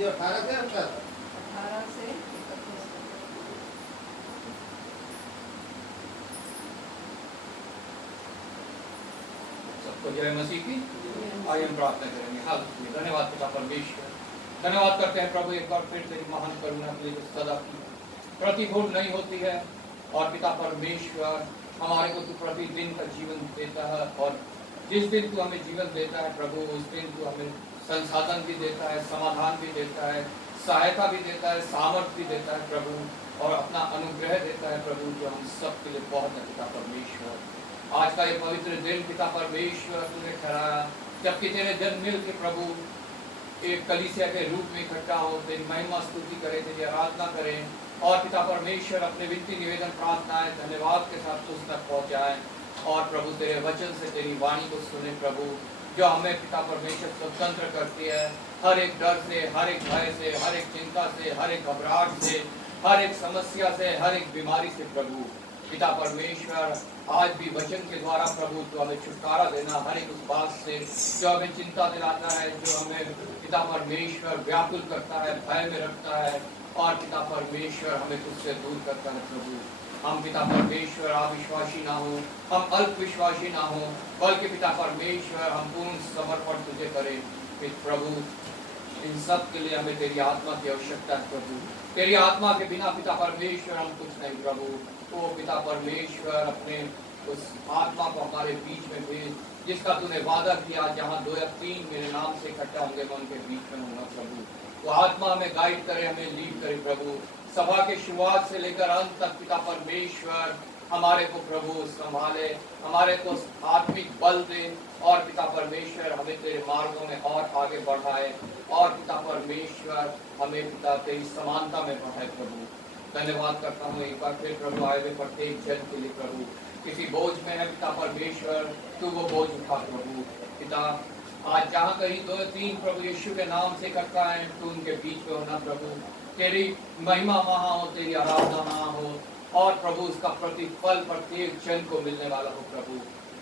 ये 18 से 18 से 31 सबको जय मसीह की। आइए हम प्रार्थना करेंगे। हाल धन्यवाद पिता परमेश्वर, धन्यवाद करते हैं प्रभु एक बार फिर तेरी महान करुणा के लिए जो सदा की प्रतिकूल नहीं होती है। और पिता परमेश्वर हमारे को तू प्रतिदिन का जीवन देता है, और जिस दिन तू हमें जीवन देता है प्रभु, उस दिन तू हमें संसाधन भी देता है, समाधान भी देता है, सहायता भी देता है, सामर्थ्य भी देता है प्रभु, और अपना अनुग्रह देता है प्रभु, जो हम सब के लिए बहुत है पिता परमेश्वर। आज का ये पवित्र दिन पिता परमेश्वर तूने ठहराया, जबकि तेरे जन मिल के प्रभु एक कलीसिया के रूप में इकट्ठा हो, तेरी महिमा स्तुति करें, तेरी आराधना करें, और पिता परमेश्वर अपने विनती निवेदन प्रार्थनाएं धन्यवाद के साथ तुझ तक पहुंचाएं, और प्रभु तेरे वचन से तेरी वाणी को सुने प्रभु, जो हमें पिता परमेश्वर स्वतंत्र करती है हर एक डर से, हर एक भय से, हर एक चिंता से, हर एक घबराहट से, हर एक समस्या से, हर एक बीमारी से प्रभु। पिता परमेश्वर आज भी वचन के द्वारा प्रभु तो हमें छुटकारा देना हर एक उस बात से जो हमें चिंता दिलाता है, जो हमें पिता परमेश्वर व्याकुल करता है, भय में रखता है, और पिता परमेश्वर हमें तुझसे दूर करता है प्रभु। हम पिता परमेश्वर अविश्वासी ना हो, हम अल्प विश्वासी ना हो, बल्कि पिता परमेश्वर हम पूर्ण समर्पण तुझे करें प्रभु। इन सब के लिए हमें तेरी आत्मा की आवश्यकता है प्रभु। तेरी आत्मा के बिना पिता परमेश्वर हम कुछ नहीं प्रभु। ओ पिता परमेश्वर अपने उस आत्मा को हमारे बीच में भेज, जिसका तूने वादा किया, जहाँ 2 या 3 मेरे नाम से इकट्ठा होंगे मैं उनके बीच में होगा प्रभु। वो आत्मा हमें गाइड करे, हमें लीड करे प्रभु। सभा के शुरुआत से लेकर अंत तक पिता परमेश्वर हमारे को प्रभु संभाले, हमारे को आत्मिक बल दे, और पिता परमेश्वर हमें तेरे मार्गों में और आगे बढ़ाए, और पिता परमेश्वर हमें पिता तेरी समानता में बढ़ाए प्रभु। धन्यवाद करता हूँ एक बार फिर प्रभु आए हुए प्रत्येक जन के लिए प्रभु। किसी बोझ में है पिता परमेश्वर, तू वो बोझ उठा प्रभु। पिता आज जहाँ कहीं 2 या 3 प्रभु यीशु के नाम से इकट्ठा है, तू उनके बीच में होना प्रभु। तेरी महिमा वहाँ हो, तेरी आराधना वहाँ हो, और प्रभु उसका प्रतिफल प्रत्येक जन को मिलने वाला हो प्रभु।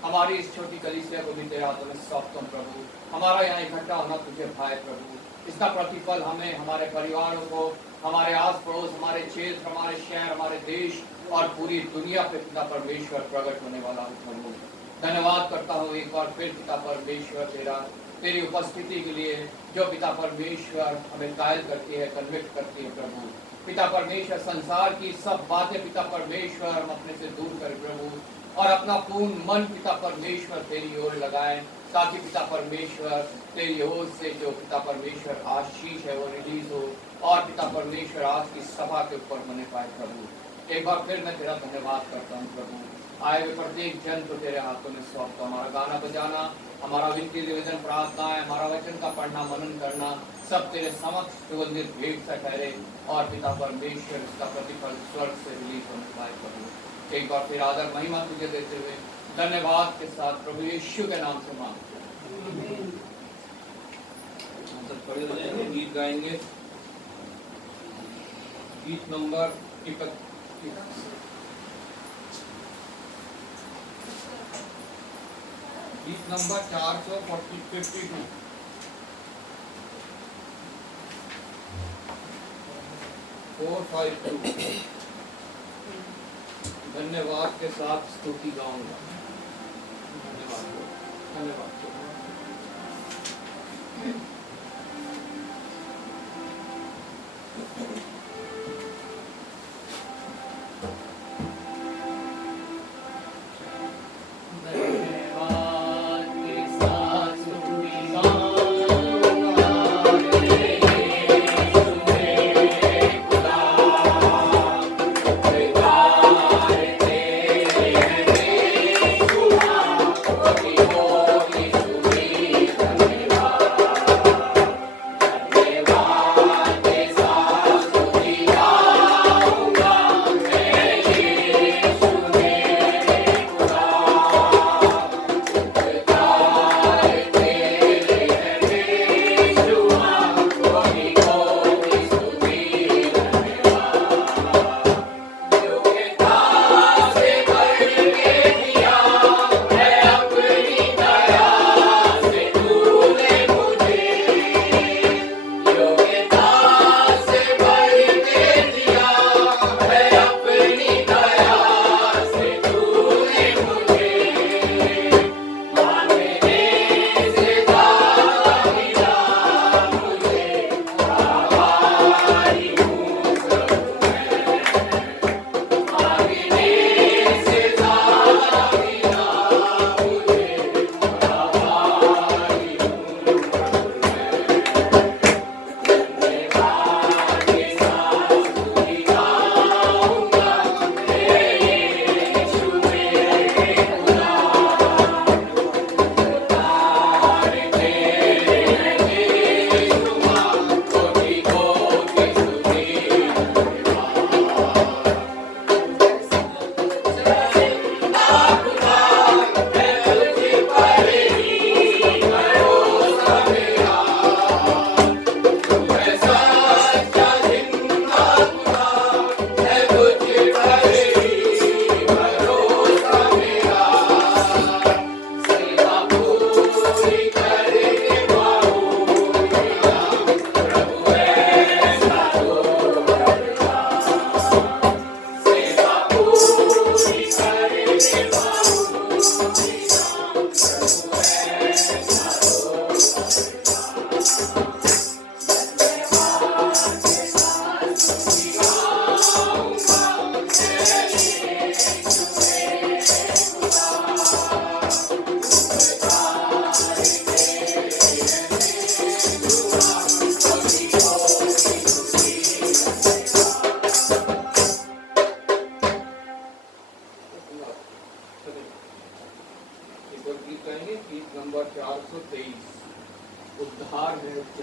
हमारी इस छोटी कलीसिया को भी तेरे हाथों में सौंपता हूं प्रभु। हमारा यहाँ इकट्ठा होना तुझे भाए प्रभु, इसका प्रतिफल हमें, हमारे परिवारों को, हमारे आस पड़ोस, हमारे क्षेत्र, हमारे शहर, हमारे देश और पूरी दुनिया पे पिता परमेश्वर प्रकट होने वाला हो प्रभु। धन्यवाद करता हूँ एक बार फिर पिता परमेश्वर तेरी उपस्थिति के लिए, जो पिता परमेश्वर हमें कायल करती है, कन्विक्ट करती है प्रभु। पिता परमेश्वर संसार की सब बातें पिता परमेश्वर हम अपने से दूर करें प्रभु, और अपना पूर्ण मन पिता परमेश्वर तेरी ओर लगाएं, ताकि पिता परमेश्वर तेरी ओर से जो पिता परमेश्वर आशीष है वो रिलीज हो, और पिता परमेश्वर आज की सभा के ऊपर होने पाए प्रभु। एक बार फिर मैं तेरा धन्यवाद करता हूँ प्रभु। आए हुए प्रत्येक जन को तेरे हाथों में सौंपता हूं। हमारा गाना बजाना, हमारा विनती निवेदन प्रार्थना है, हमारा वचन का पढ़ना मनन करना, सब तेरे समक्ष सुगंधित भेंट से ठहरे, और पिता परमेश्वर इसका प्रतिफल स्वर्ग से रिलीज होने पाए प्रभु। एक बार फिर आदर महिमा तुझे देते हुए धन्यवाद के साथ प्रभु यीशु के नाम से मांगते हैं। हम सब खड़े हो जाएंगे, गीत गाएंगे। गीत नंबर 21, गीत नंबर 452। धन्यवाद के साथ स्तुति गाऊंगा। धन्यवाद, धन्यवाद। Oh,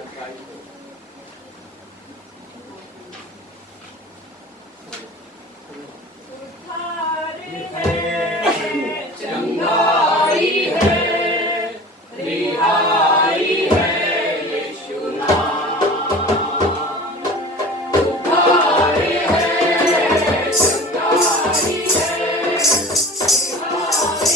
सच्चाई को। उद्धार है, चंगाई है, रिहाई है, यीशु नाम। उद्धार है, चंगाई है, रिहाई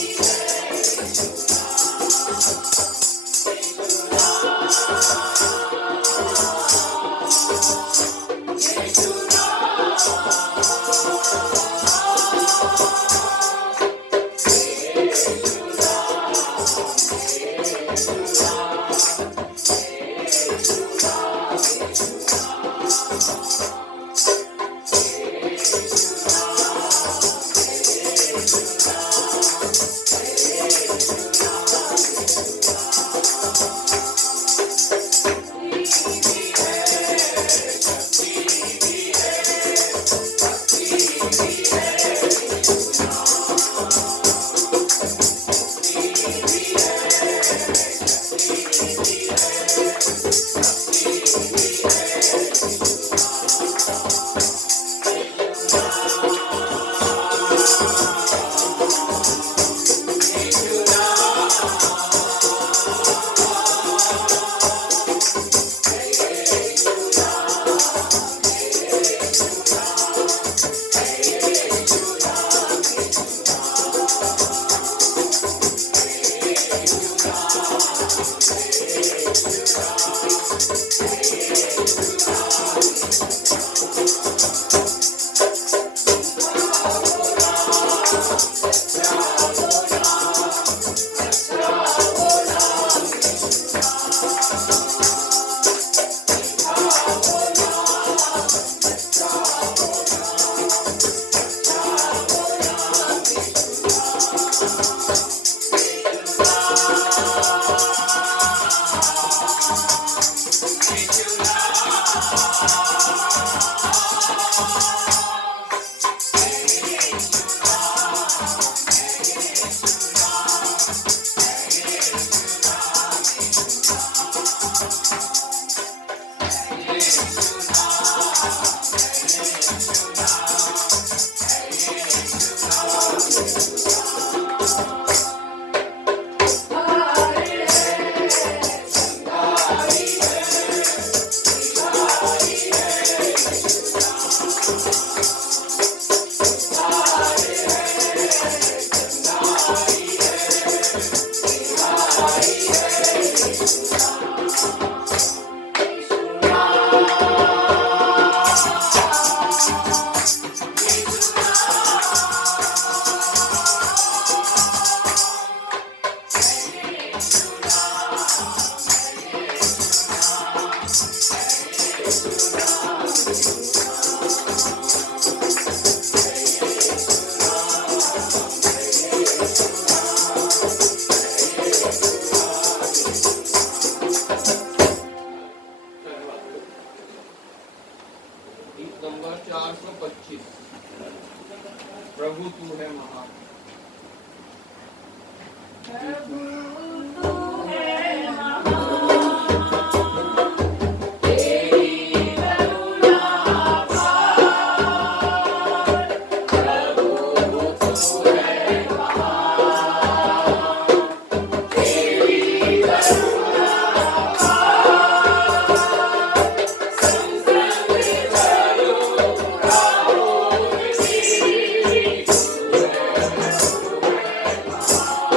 गीत नंबर 425। प्रभु तू है महान। प्रभु तू है महान, तेरी करुणा अपार। प्रभु तू है महान, तेरी करुणा अपार। संसर्ग करो राहों तेरी, तू है महान।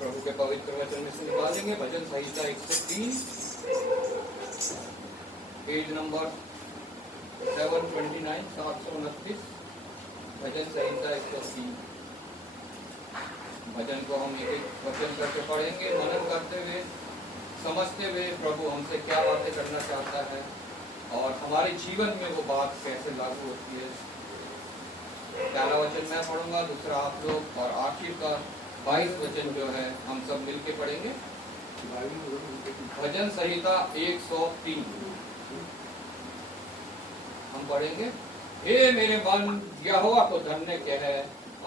प्रभु के पवित्र वचन में से निकालेंगे भजन संहिता 103 पेज नंबर 729 729 भजन संहिता 103। भजन को हम एक एक वचन करके पढ़ेंगे, मनन करते हुए, समझते हुए प्रभु हमसे क्या बातें करना चाहता है और हमारे जीवन में वो बात कैसे लागू होती है। पहला वचन मैं पढ़ूंगा, दूसरा आप लोग, और आखिर का 22 वचन जो है हम सब मिलके पढ़ेंगे। भजन संहिता 103 हम पढ़ेंगे। हे मेरे मन यहोवा को धन्य कह,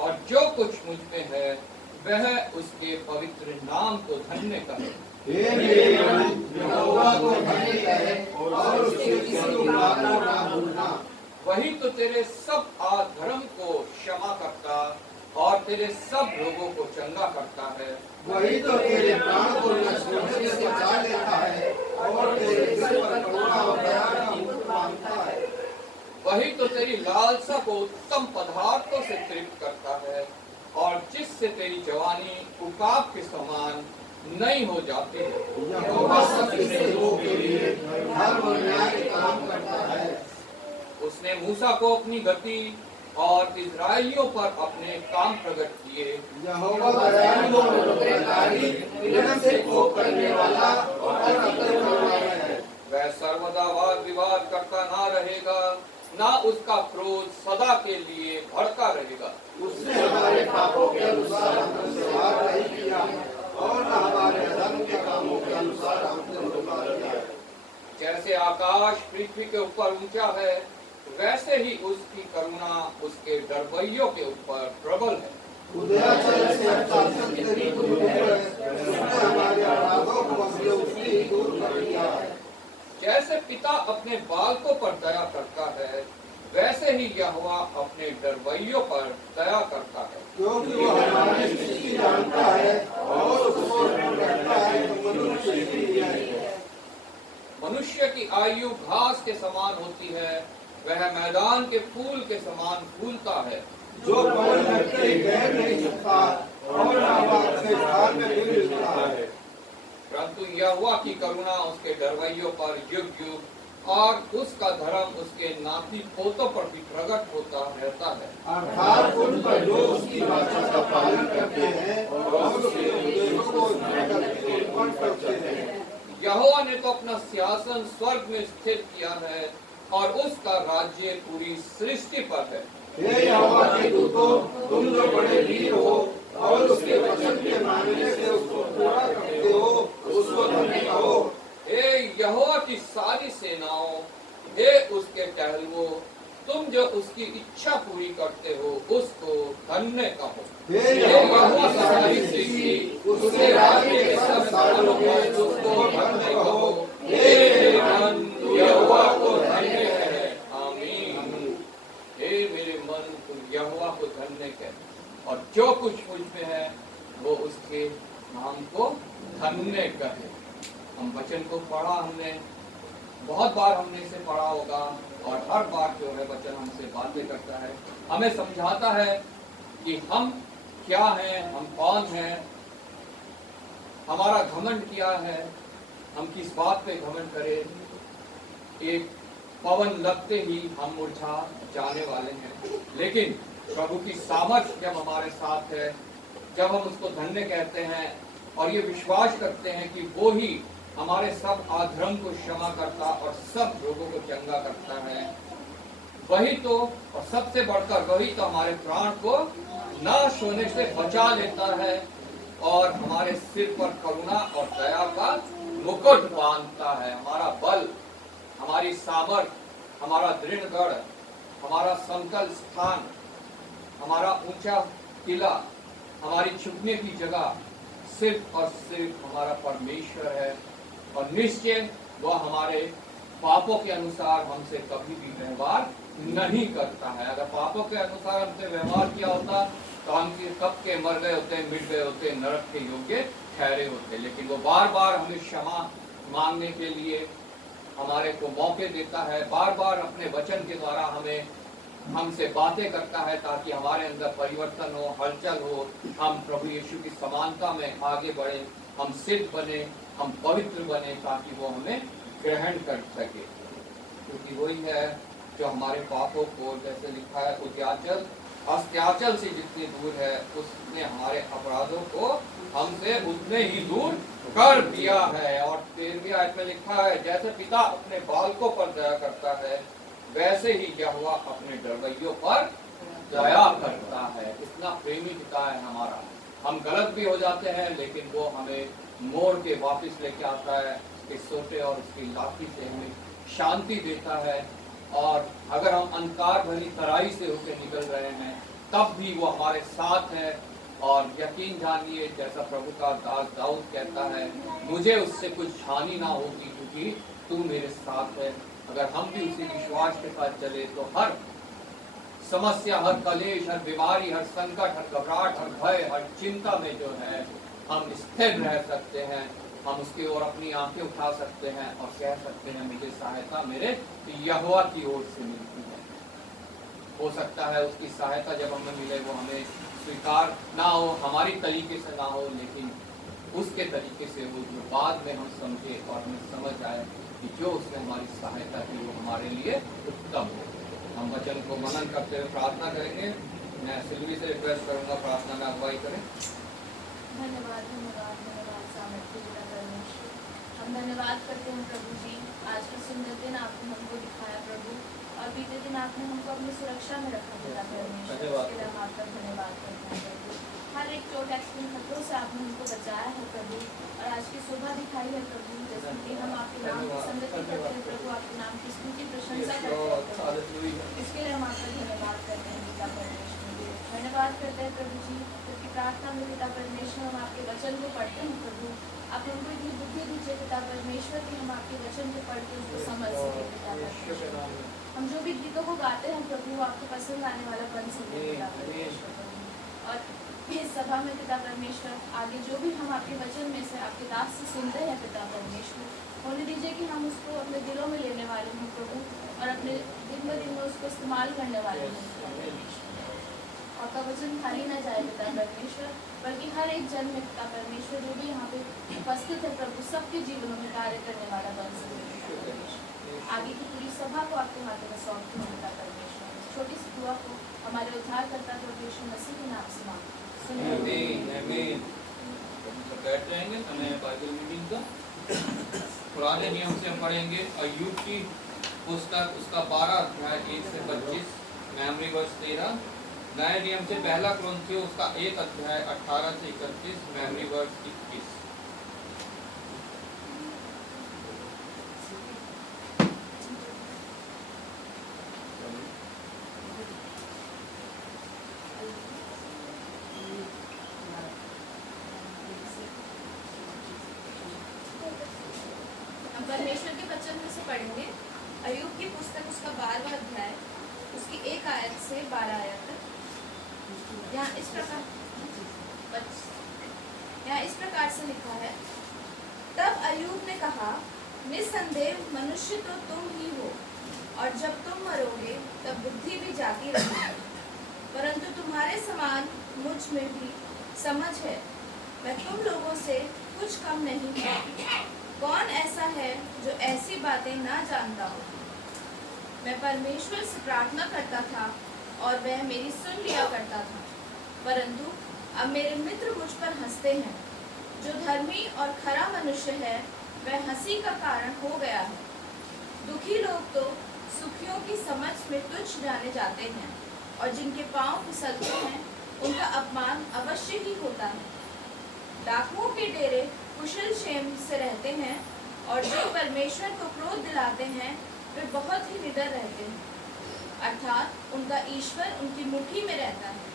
और जो कुछ मुझ में है वह उसके पवित्र नाम को धन्य करे। हे मेरे मन यहोवा को धन्य कह, और उसके किसी नाम को ना भूलना। वही तो तेरे सब अधर्म को क्षमा करता और तेरे सब रोगों को चंगा करता है। वही तो तेरे प्राण को नष्ट होने से बचा लेता है, और तेरे सिर पर करुणा और दया का मुकुट बांधता है। वही तो तेरी लालसा को उत्तम पदार्थों से तृप्त करता है, और जिससे तेरी जवानी उकाब के समान नई हो जाती है। यहोवा सत्य से लोगों के लिए धर्म और न्याय के काम करता है। उसने मूसा को अपनी गति और इस्राएलियों पर अपने काम प्रकट किए। यहोवा दयालु और अनुग्रहकारी, विनम्र से कोप करने वाला और अत्यंत करुणामय है। वह सर्वदा वाद विवाद करता ना रहेगा, ना उसका क्रोध सदा के लिए भड़का रहेगा। उसने हमारे पापों के अनुसार हमसे वार नहीं किया, और न हमारे अधर्म के कामों के अनुसार हमसे धोखा किया। जैसे आकाश पृथ्वी के ऊपर ऊंचा है, वैसे ही उसकी करुणा उसके डरवैयों के ऊपर प्रबल है। उदयाचल से शासन तेरी दूर है, उसने हमारे अपराधों को हमसे उसने ही दूर कर दिया है। जैसे पिता अपने बालकों पर दया करता है, वैसे ही यहोवा अपने डरवैयों पर दया करता है। क्योंकि वो हमारी स्थिति जानता है, और उसको रखता है तो मनुष्य ही है। मनुष्य की आयु घास के समान होती है, वह मैदान के फूल के समान फूलता है। जो पवन हटते ही गैर नहीं सकता, और न हवा से झाड़ में गिर मिलता है। परंतु यहोवा की करुणा उसके डरवैयों पर युग युग, और उसका धर्म उसके नाती पोतों पर भी प्रकट होता रहता है। अर्थात उन पर जो उसकी वाचा का पालन करते हैं, और उसके उपदेशों को स्मरण करते हैं। यहोवा ने तो अपना सिंहासन स्वर्ग में स्थिर किया है, और उसका राज्य पूरी सृष्टि पर है। हे यहोवा के दूतों, तुम जो बड़े वीर हो और उसके वचन के मानने से उसको पूरा करते हो, उसको धन्य कहो। हे यहोवा की सारी सेनाओं, हे उसके टहलुओं, तुम जो उसकी इच्छा पूरी करते हो, उसको धन्य कहो। हे यहोवा की सारी सृष्टि, उसके राज्य के सब सालों में उसको धन्य कहो। हे मन यहोवा को धन्य कहे। आमीन। हे मेरे मन तुम यहोवा को धन्य कह, और जो कुछ मुझ में है वो उसके नाम को धन्य कहे। हम वचन को पढ़ा, हमने बहुत बार हमने इसे पढ़ा होगा, और हर बार जो है वचन हमसे बातें करता है, हमें समझाता है कि हम क्या हैं, हम कौन हैं, हमारा घमंड क्या है, हम किस बात पे घमंड करें। एक पवन लगते ही हम मुरझा जाने वाले हैं, लेकिन प्रभु की सामर्थ जब हमारे साथ है, जब हम उसको धन्य कहते हैं और ये विश्वास करते हैं कि वो ही हमारे सब अधर्म को क्षमा करता और सब रोगों को चंगा करता है, वही तो, और सबसे बढ़कर वही तो हमारे प्राण को नाश होने से बचा लेता है, और हमारे सिर पर करुणा और दया का मुकुट बांधता है। हमारा बल, हमारी सामर्थ, हमारा दृढ़ गढ़, हमारा समतल स्थान, हमारा ऊंचा किला, हमारी छुपने की जगह सिर्फ और सिर्फ हमारा परमेश्वर है, और निश्चय वह हमारे पापों के अनुसार हमसे कभी भी व्यवहार नहीं करता है। अगर पापों के अनुसार हमसे व्यवहार किया होता तो हम कब के मर गए होते, मिट गए होते, नरक के योग्य ठहरे होते। लेकिन वो बार बार हमें क्षमा मांगने के लिए हमारे को मौके देता है, बार बार अपने वचन के द्वारा हमें हमसे बातें करता है ताकि हमारे अंदर परिवर्तन हो, हलचल हो, हम प्रभु यीशु की समानता में आगे बढ़े, हम सिद्ध बने, हम पवित्र बने, ताकि वो हमें ग्रहण कर सके। क्योंकि वही है जो हमारे पापों को, जैसे लिखा है, उद्याचल अस्त्याचल से जितनी दूर है, उसने हमारे अपराधों को हमसे उतने ही दूर कर दिया है। और 13वीं आयत में लिखा है, जैसे पिता अपने बालकों पर दया करता है, वैसे ही यहोवा अपने डरवैयों पर दया करता है। इतना प्रेमी पिता है हमारा। हम गलत भी हो जाते हैं, लेकिन वो हमें मोड़ के वापस लेके आता है, उसके सोटे और उसकी लाठी से हमें शांति देता है। और अगर हम अंधकार भरी तराई से होकर निकल रहे हैं, तब भी वो हमारे साथ है। और यकीन जानिए, जैसा प्रभु का दास दाऊद कहता है, मुझे उससे कुछ हानि ना होगी, क्योंकि तू मेरे साथ है। अगर हम भी उसी विश्वास के साथ चले तो हर समस्या, हर कलेश, हर बीमारी, हर संकट, हर घबराहट, हर भय, हर चिंता में जो है, हम स्थिर रह सकते हैं। हम उसकी ओर अपनी आंखें उठा सकते हैं और कह सकते हैं, मुझे सहायता मेरे यहोवा की ओर से मिलती है। हो सकता है उसकी सहायता जब हमें मिले वो हमें स्वीकार ना हो, हमारी तरीके से ना हो, लेकिन उसके तरीके से हो, जो बाद में हम समझे और हमें समझ आए कि जो उसने हमारी सहायता की वो हमारे लिए उत्तम है। हम वचन को मनन करते हुए प्रार्थना करेंगे। मैं सिल्वी से रिक्वेस्ट करूंगा, प्रार्थना में अगुवाई करें। धन्यवाद धन्यवाद धन्यवाद सामर्थ्य पिता परमेश्वर, हम धन्यवाद करते हैं प्रभु जी, आज का सुंदर दिन आपने हमको दिखाया प्रभु, और बीते दिन आपने हमको अपनी सुरक्षा में रखा पिता परमेश्वर, इसके लिए हम आपका धन्यवाद करते हैं प्रभु। हर एक चोट एक्सीडेंट खतरों से आपने हमको बचाया है प्रभु, और आज की शोभा दिखाई है प्रभु, जैसे कि हम आपके नाम की संगति करते हैं प्रभु, आपके नाम की स्तुति प्रशंसा करते हैं प्रभु, इसके लिए हम आपका धन्यवाद करते हैं पिता परमेश्वर। धन्यवाद करते हैं प्रभु जी, क्योंकि प्रार्थना में पिता परमेश्वर हम आपके वचन को पढ़ते हैं प्रभु, आप हमको इतनी बुद्धि दीजिए पिता परमेश्वर कि हम आपके वचन को पढ़ के उसको समझ सके पिता परमेश्वर। हम जो भी गीतों को गाते हैं प्रभु, वो आपको पसंद आने वाला बन सके पिता परमेश्वर। और इस सभा में पिता परमेश्वर, आगे जो भी हम आपके वचन में से आपके दास से सुनते हैं पिता परमेश्वर, होने दीजिए कि हम उसको अपने दिलों में लेने वाले हों प्रभु, और अपने दिन ब दिन में उसको इस्तेमाल करने वाले हों पिता परमेश्वर। आपका वचन खाली ना जाए पिता परमेश्वर, बल्कि हर एक जन में पिता परमेश्वर जो भी यहाँ पे उपस्थित है प्रभु, सबके जीवनों में कार्य करने वाला बन सके पिता परमेश्वर। आगे की पूरी सभा को आपके हाथों में सौंपती हूँ पिता परमेश्वर। छोटी सी दुआ को हमारे उद्धार करता प्रभु यीशु मसीह के नाम से मांगते हैं। आमीन। सब बैठ जाएंगे। हमें बाइबल मीटिंग का पुराने नियम से हम पढ़ेंगे अय्यूब की पुस्तक, उसका 12 अध्याय 1 से 25, मेमोरी वर्स 13। नए नियम से पहला कुरिन्थियों उसका 1 अध्याय 18 से 31, मेमोरी वर्स 21। हम परमेश्वर के वचन में से पढ़ेंगे अय्यूब की पुस्तक, उसका 12वां अध्याय, उसकी 1 आयत से 12 आयत तक। यहाँ इस प्रकार से लिखा है, तब अय्यूब ने कहा, निस्संदेह मनुष्य तो तुम ही हो, और जब तुम मरोगे तब बुद्धि भी जाती रहेगी, परंतु तुम्हारे समान मुझ में भी समझ है, मैं तुम लोगों से कुछ कम नहीं हूँ। कौन ऐसा है जो ऐसी बातें ना जानता हो? मैं परमेश्वर से प्रार्थना करता था और वह मेरी सुन लिया करता था, परंतु अब मेरे मित्र मुझ पर हंसते हैं। जो धर्मी और खरा मनुष्य है वह हंसी का कारण हो गया है। दुखी लोग तो सुखियों की समझ में तुच्छ जाने जाते हैं, और जिनके पांव फिसलते हैं उनका अपमान अवश्य ही होता है। डाकुओं के डेरे कुशल क्षेम से रहते हैं, और जो परमेश्वर को क्रोध दिलाते हैं वे बहुत ही निडर रहते हैं, अर्थात उनका ईश्वर उनकी मुट्ठी में रहता है।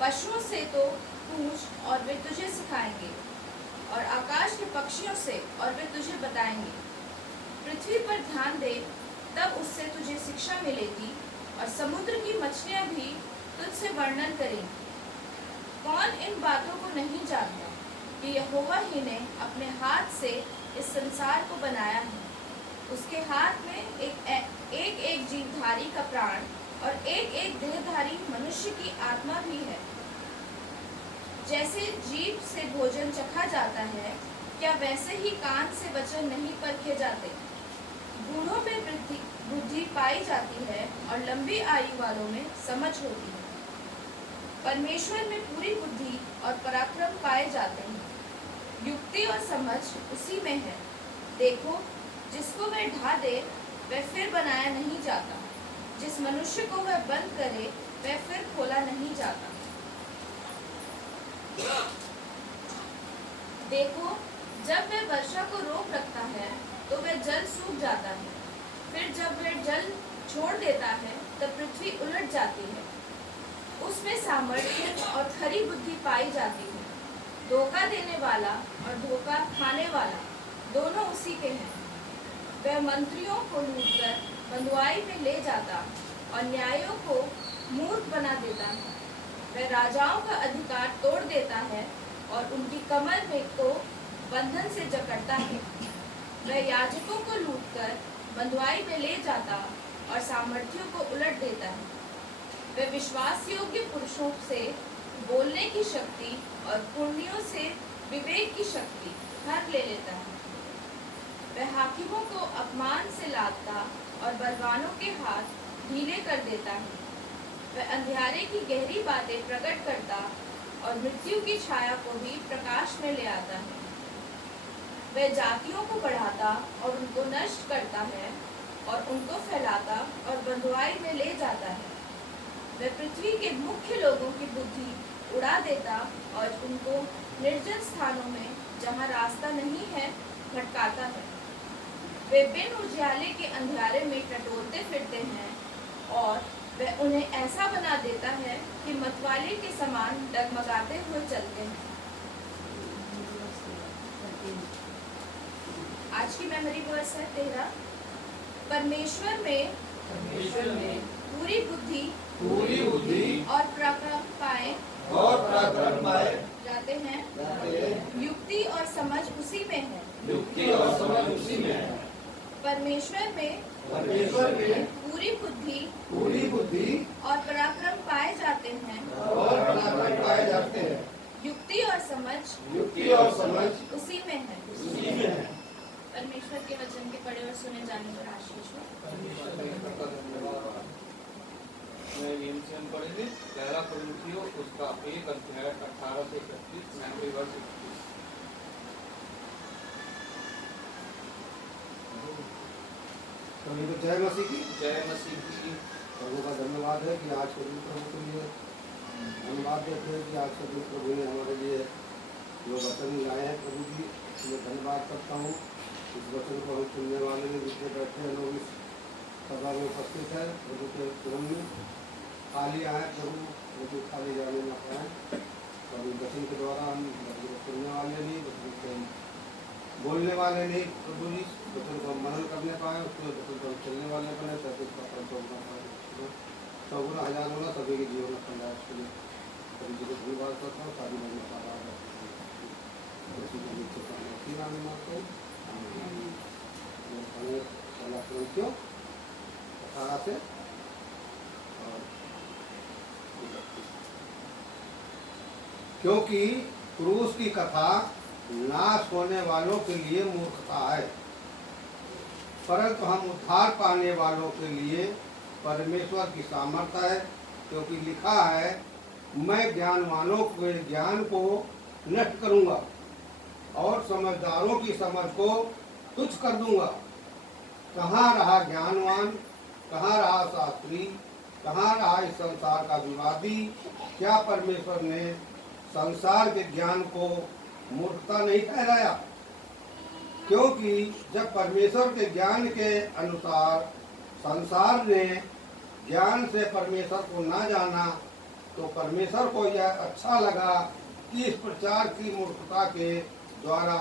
पशुओं से तो पूछ और वे तुझे सिखाएंगे, और आकाश के पक्षियों से और वे तुझे बताएंगे। पृथ्वी पर ध्यान दे, तब उससे तुझे शिक्षा मिलेगी, और समुद्र की मछलियां भी तुझसे वर्णन करेंगी। कौन इन बातों को नहीं जानता कि यहोवा ही ने अपने हाथ से इस संसार को बनाया है। उसके हाथ में एक जीवधारी का प्राण और एक एक देहधारी मनुष्य की आत्मा भी है। जैसे जीभ से भोजन चखा जाता है, क्या वैसे ही कान से वचन नहीं परखे जाते। बूढ़ों में बुद्धि पाई जाती है और लंबी आयु वालों में समझ होती है। परमेश्वर में पूरी बुद्धि और पराक्रम पाए जाते हैं। युक्ति और समझ उसी में है। देखो, जिसको वह ढा दे वह फिर बनाया नहीं जाता, जिस मनुष्य को वह बंद करे वह फिर खोला नहीं जाता। देखो, जब वह वर्षा को रोक रखता है तो वह जल सूख जाता है, फिर जब वह जल छोड़ देता है तब पृथ्वी उलट जाती है। उसमें सामर्थ्य और खरी बुद्धि पाई जाती है। धोखा देने वाला और धोखा खाने वाला दोनों उसी के हैं। वह मंत्रियों को लूटकर बंधुआई में ले जाता और न्यायों को मूर्ख बना देता है। वह राजाओं का अधिकार तोड़ देता है और उनकी कमर में को बंधन से जकड़ता है। वह याजकों को लूटकर बंधुआई में ले जाता और सामर्थियों को उलट देता है। वह विश्वास योग्य पुरुषों से बोलने की शक्ति और पुण्यों से विवेक की शक्ति हर ले लेता है। वह हाकिमों को अपमान से लादता और बलवानों के हाथ ढीले कर देता है। वह अंधियारे की गहरी बातें प्रकट करता और मृत्यु की छाया को भी प्रकाश में ले आता है। वह जातियों को बढ़ाता और उनको नष्ट करता है और उनको फैलाता और बंधुआई में ले जाता है। वह पृथ्वी के मुख्य लोगों की बुद्धि उड़ा देता और उनको निर्जन स्थानों में जहाँ रास्ता नहीं है भटकाता है। वे बिन उजियाले के अंधियारे में टटोलते फिरते हैं और वह उन्हें ऐसा बना देता है कि मतवाले के समान डगमगाते हुए चलते हैं। आज की मेमोरी वर्स है 13। परमेश्वर में पूरी बुद्धि और पराक्रम पाए जाते हैं। युक्ति और समझ उसी में है। परमेश्वर में पूरी बुद्धि और पराक्रम पाए जाते हैं। युक्ति और समझ उसी में है। परमेश्वर के वचन के पढ़े और सुने जाने पर आशीष हो। पढ़ेंगे 1 कुरिन्थियों उसका 1 अध्याय 18 से 31 मेमोरी वर्स 21। सभी को जय मसीह की। प्रभु का धन्यवाद है कि आज के दिन प्रभु के लिए धन्यवाद देते हैं कि आज के दिन प्रभु ने हमारे लिए जो वचन लाए हैं प्रभु जी, मैं धन्यवाद करता हूँ। इस वचन को हम सुनने वाले में जितने बैठे हैं लोग इस सभा में उपस्थित है प्रभु के चरण में खाली आए प्रभु खाली जाने ना पाए। और इस वचन के द्वारा हम वचन को सुनने वाले नहीं, वचन को बोलने वाले नहीं प्रभु जी, वचन को मनन करने पाए, उसके वचन को चलने वाले बने, ताकि उसका फल पाए। सब गुना हजार गुना सभी के जीवन में फल के लिए सभी जी को धन्यवाद करता हूँ। शादी में क्यों 18 से क्योंकि क्रूस की कथा नाश होने वालों के लिए मूर्खता है, परंतु हम उद्धार पाने वालों के लिए परमेश्वर की सामर्थ्य है। क्योंकि लिखा है, मैं ज्ञानवानों के ज्ञान को नष्ट करूंगा और समझदारों की समझ को तुच्छ कर दूंगा। कहाँ रहा ज्ञानवान, कहाँ रहा शास्त्री, कहाँ रहा इस संसार का विवादी। क्या परमेश्वर ने संसार के ज्ञान को मूर्खता नहीं ठहराया? क्योंकि जब परमेश्वर के ज्ञान के अनुसार संसार ने ज्ञान से परमेश्वर को ना जाना, तो परमेश्वर को यह अच्छा लगा कि इस प्रचार की मूर्खता के द्वारा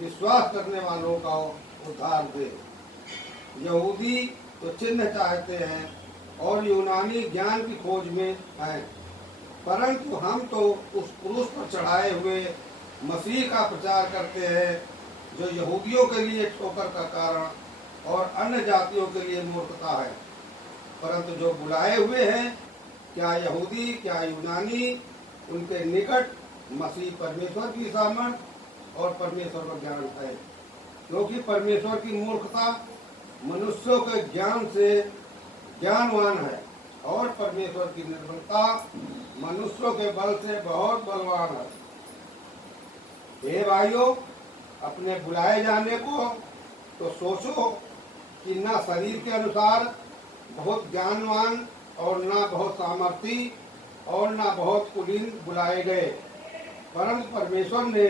विश्वास करने वालों का उद्धार दे। यहूदी तो चिन्ह चाहते हैं और यूनानी ज्ञान की खोज में हैं, परंतु हम तो उस क्रूस पर चढ़ाए हुए मसीह का प्रचार करते हैं, जो यहूदियों के लिए ठोकर का कारण और अन्य जातियों के लिए मूर्खता है। परंतु जो बुलाए हुए हैं, क्या यहूदी क्या यूनानी, उनके निकट मसीह परमेश्वर की सामर्थ और परमेश्वर का ज्ञान है। क्योंकि परमेश्वर की मूर्खता मनुष्यों के ज्ञान से ज्ञानवान है और परमेश्वर की निर्बलता मनुष्यों के बल से बहुत बलवान है। हे भाइयों, अपने बुलाए जाने को तो सोचो कि न शरीर के अनुसार बहुत ज्ञानवान और न बहुत सामर्थी और न बहुत कुलीन बुलाए गए, परंतु परमेश्वर ने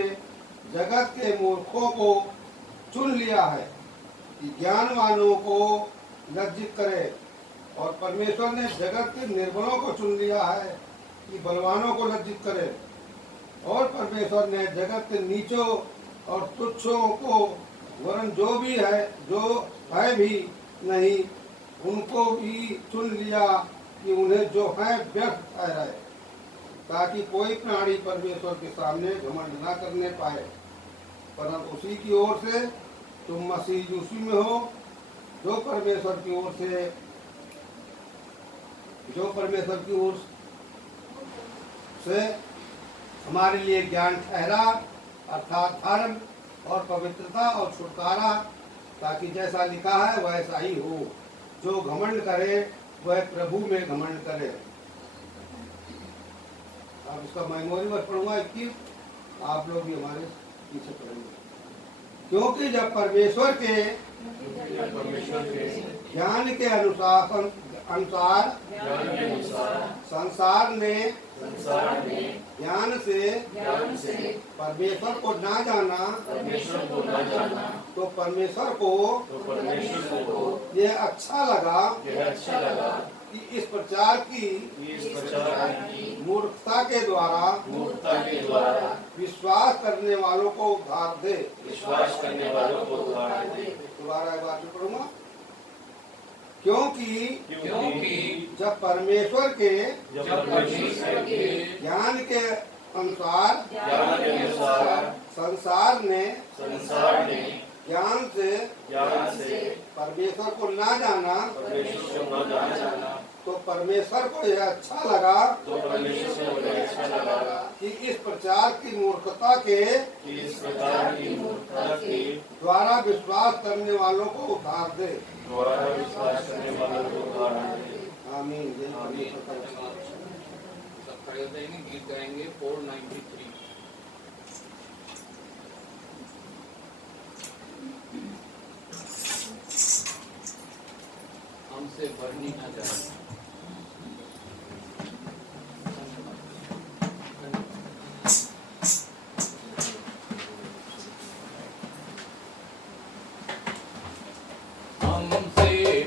जगत के मूर्खों को चुन लिया है कि ज्ञानवानों को लज्जित करे, और परमेश्वर ने जगत के निर्बलों को चुन लिया है कि बलवानों को लज्जित करे, और परमेश्वर ने जगत के नीचों और तुच्छों को वरन जो है भी नहीं उनको भी चुन लिया कि उन्हें जो है व्यर्थ ठहराए, ताकि कोई प्राणी परमेश्वर के सामने घमंड न करने पाए। परंतु उसी की ओर से तुम मसीह यीशु में हो, जो परमेश्वर की ओर से हमारे लिए ज्ञान ठहरा, अर्थात धर्म और पवित्रता और छुटकारा, ताकि जैसा लिखा है वैसा ही हो। जो घमंड करे वह प्रभु में घमंड करे। अब इसका मेमोरी वर्ष पढ़ूंगा 21, आप लोग भी हमारे पीछे पढ़ेंगे। क्योंकि जब परमेश्वर के ज्ञान के अनुसार संसार ने ज्ञान से परमेश्वर को ना जाना, तो परमेश्वर को यह अच्छा लगा कि इस प्रचार की मूर्खता के द्वारा विश्वास करने वालों को उद्धार दे। दोबारा एक बार पढ़ूंगा। क्योंकि जब परमेश्वर के ज्ञान के अनुसार संसार ने ज्ञान से परमेश्वर को ना जाना, तो परमेश्वर को यह अच्छा लगा कि इस प्रचार की मूर्खता के द्वारा विश्वास करने वालों को उद्धार दे। आमीन। सब खड़े हो जाएंगे, गीत गाएंगे 493। हमसे भरनी ना जाए। Hare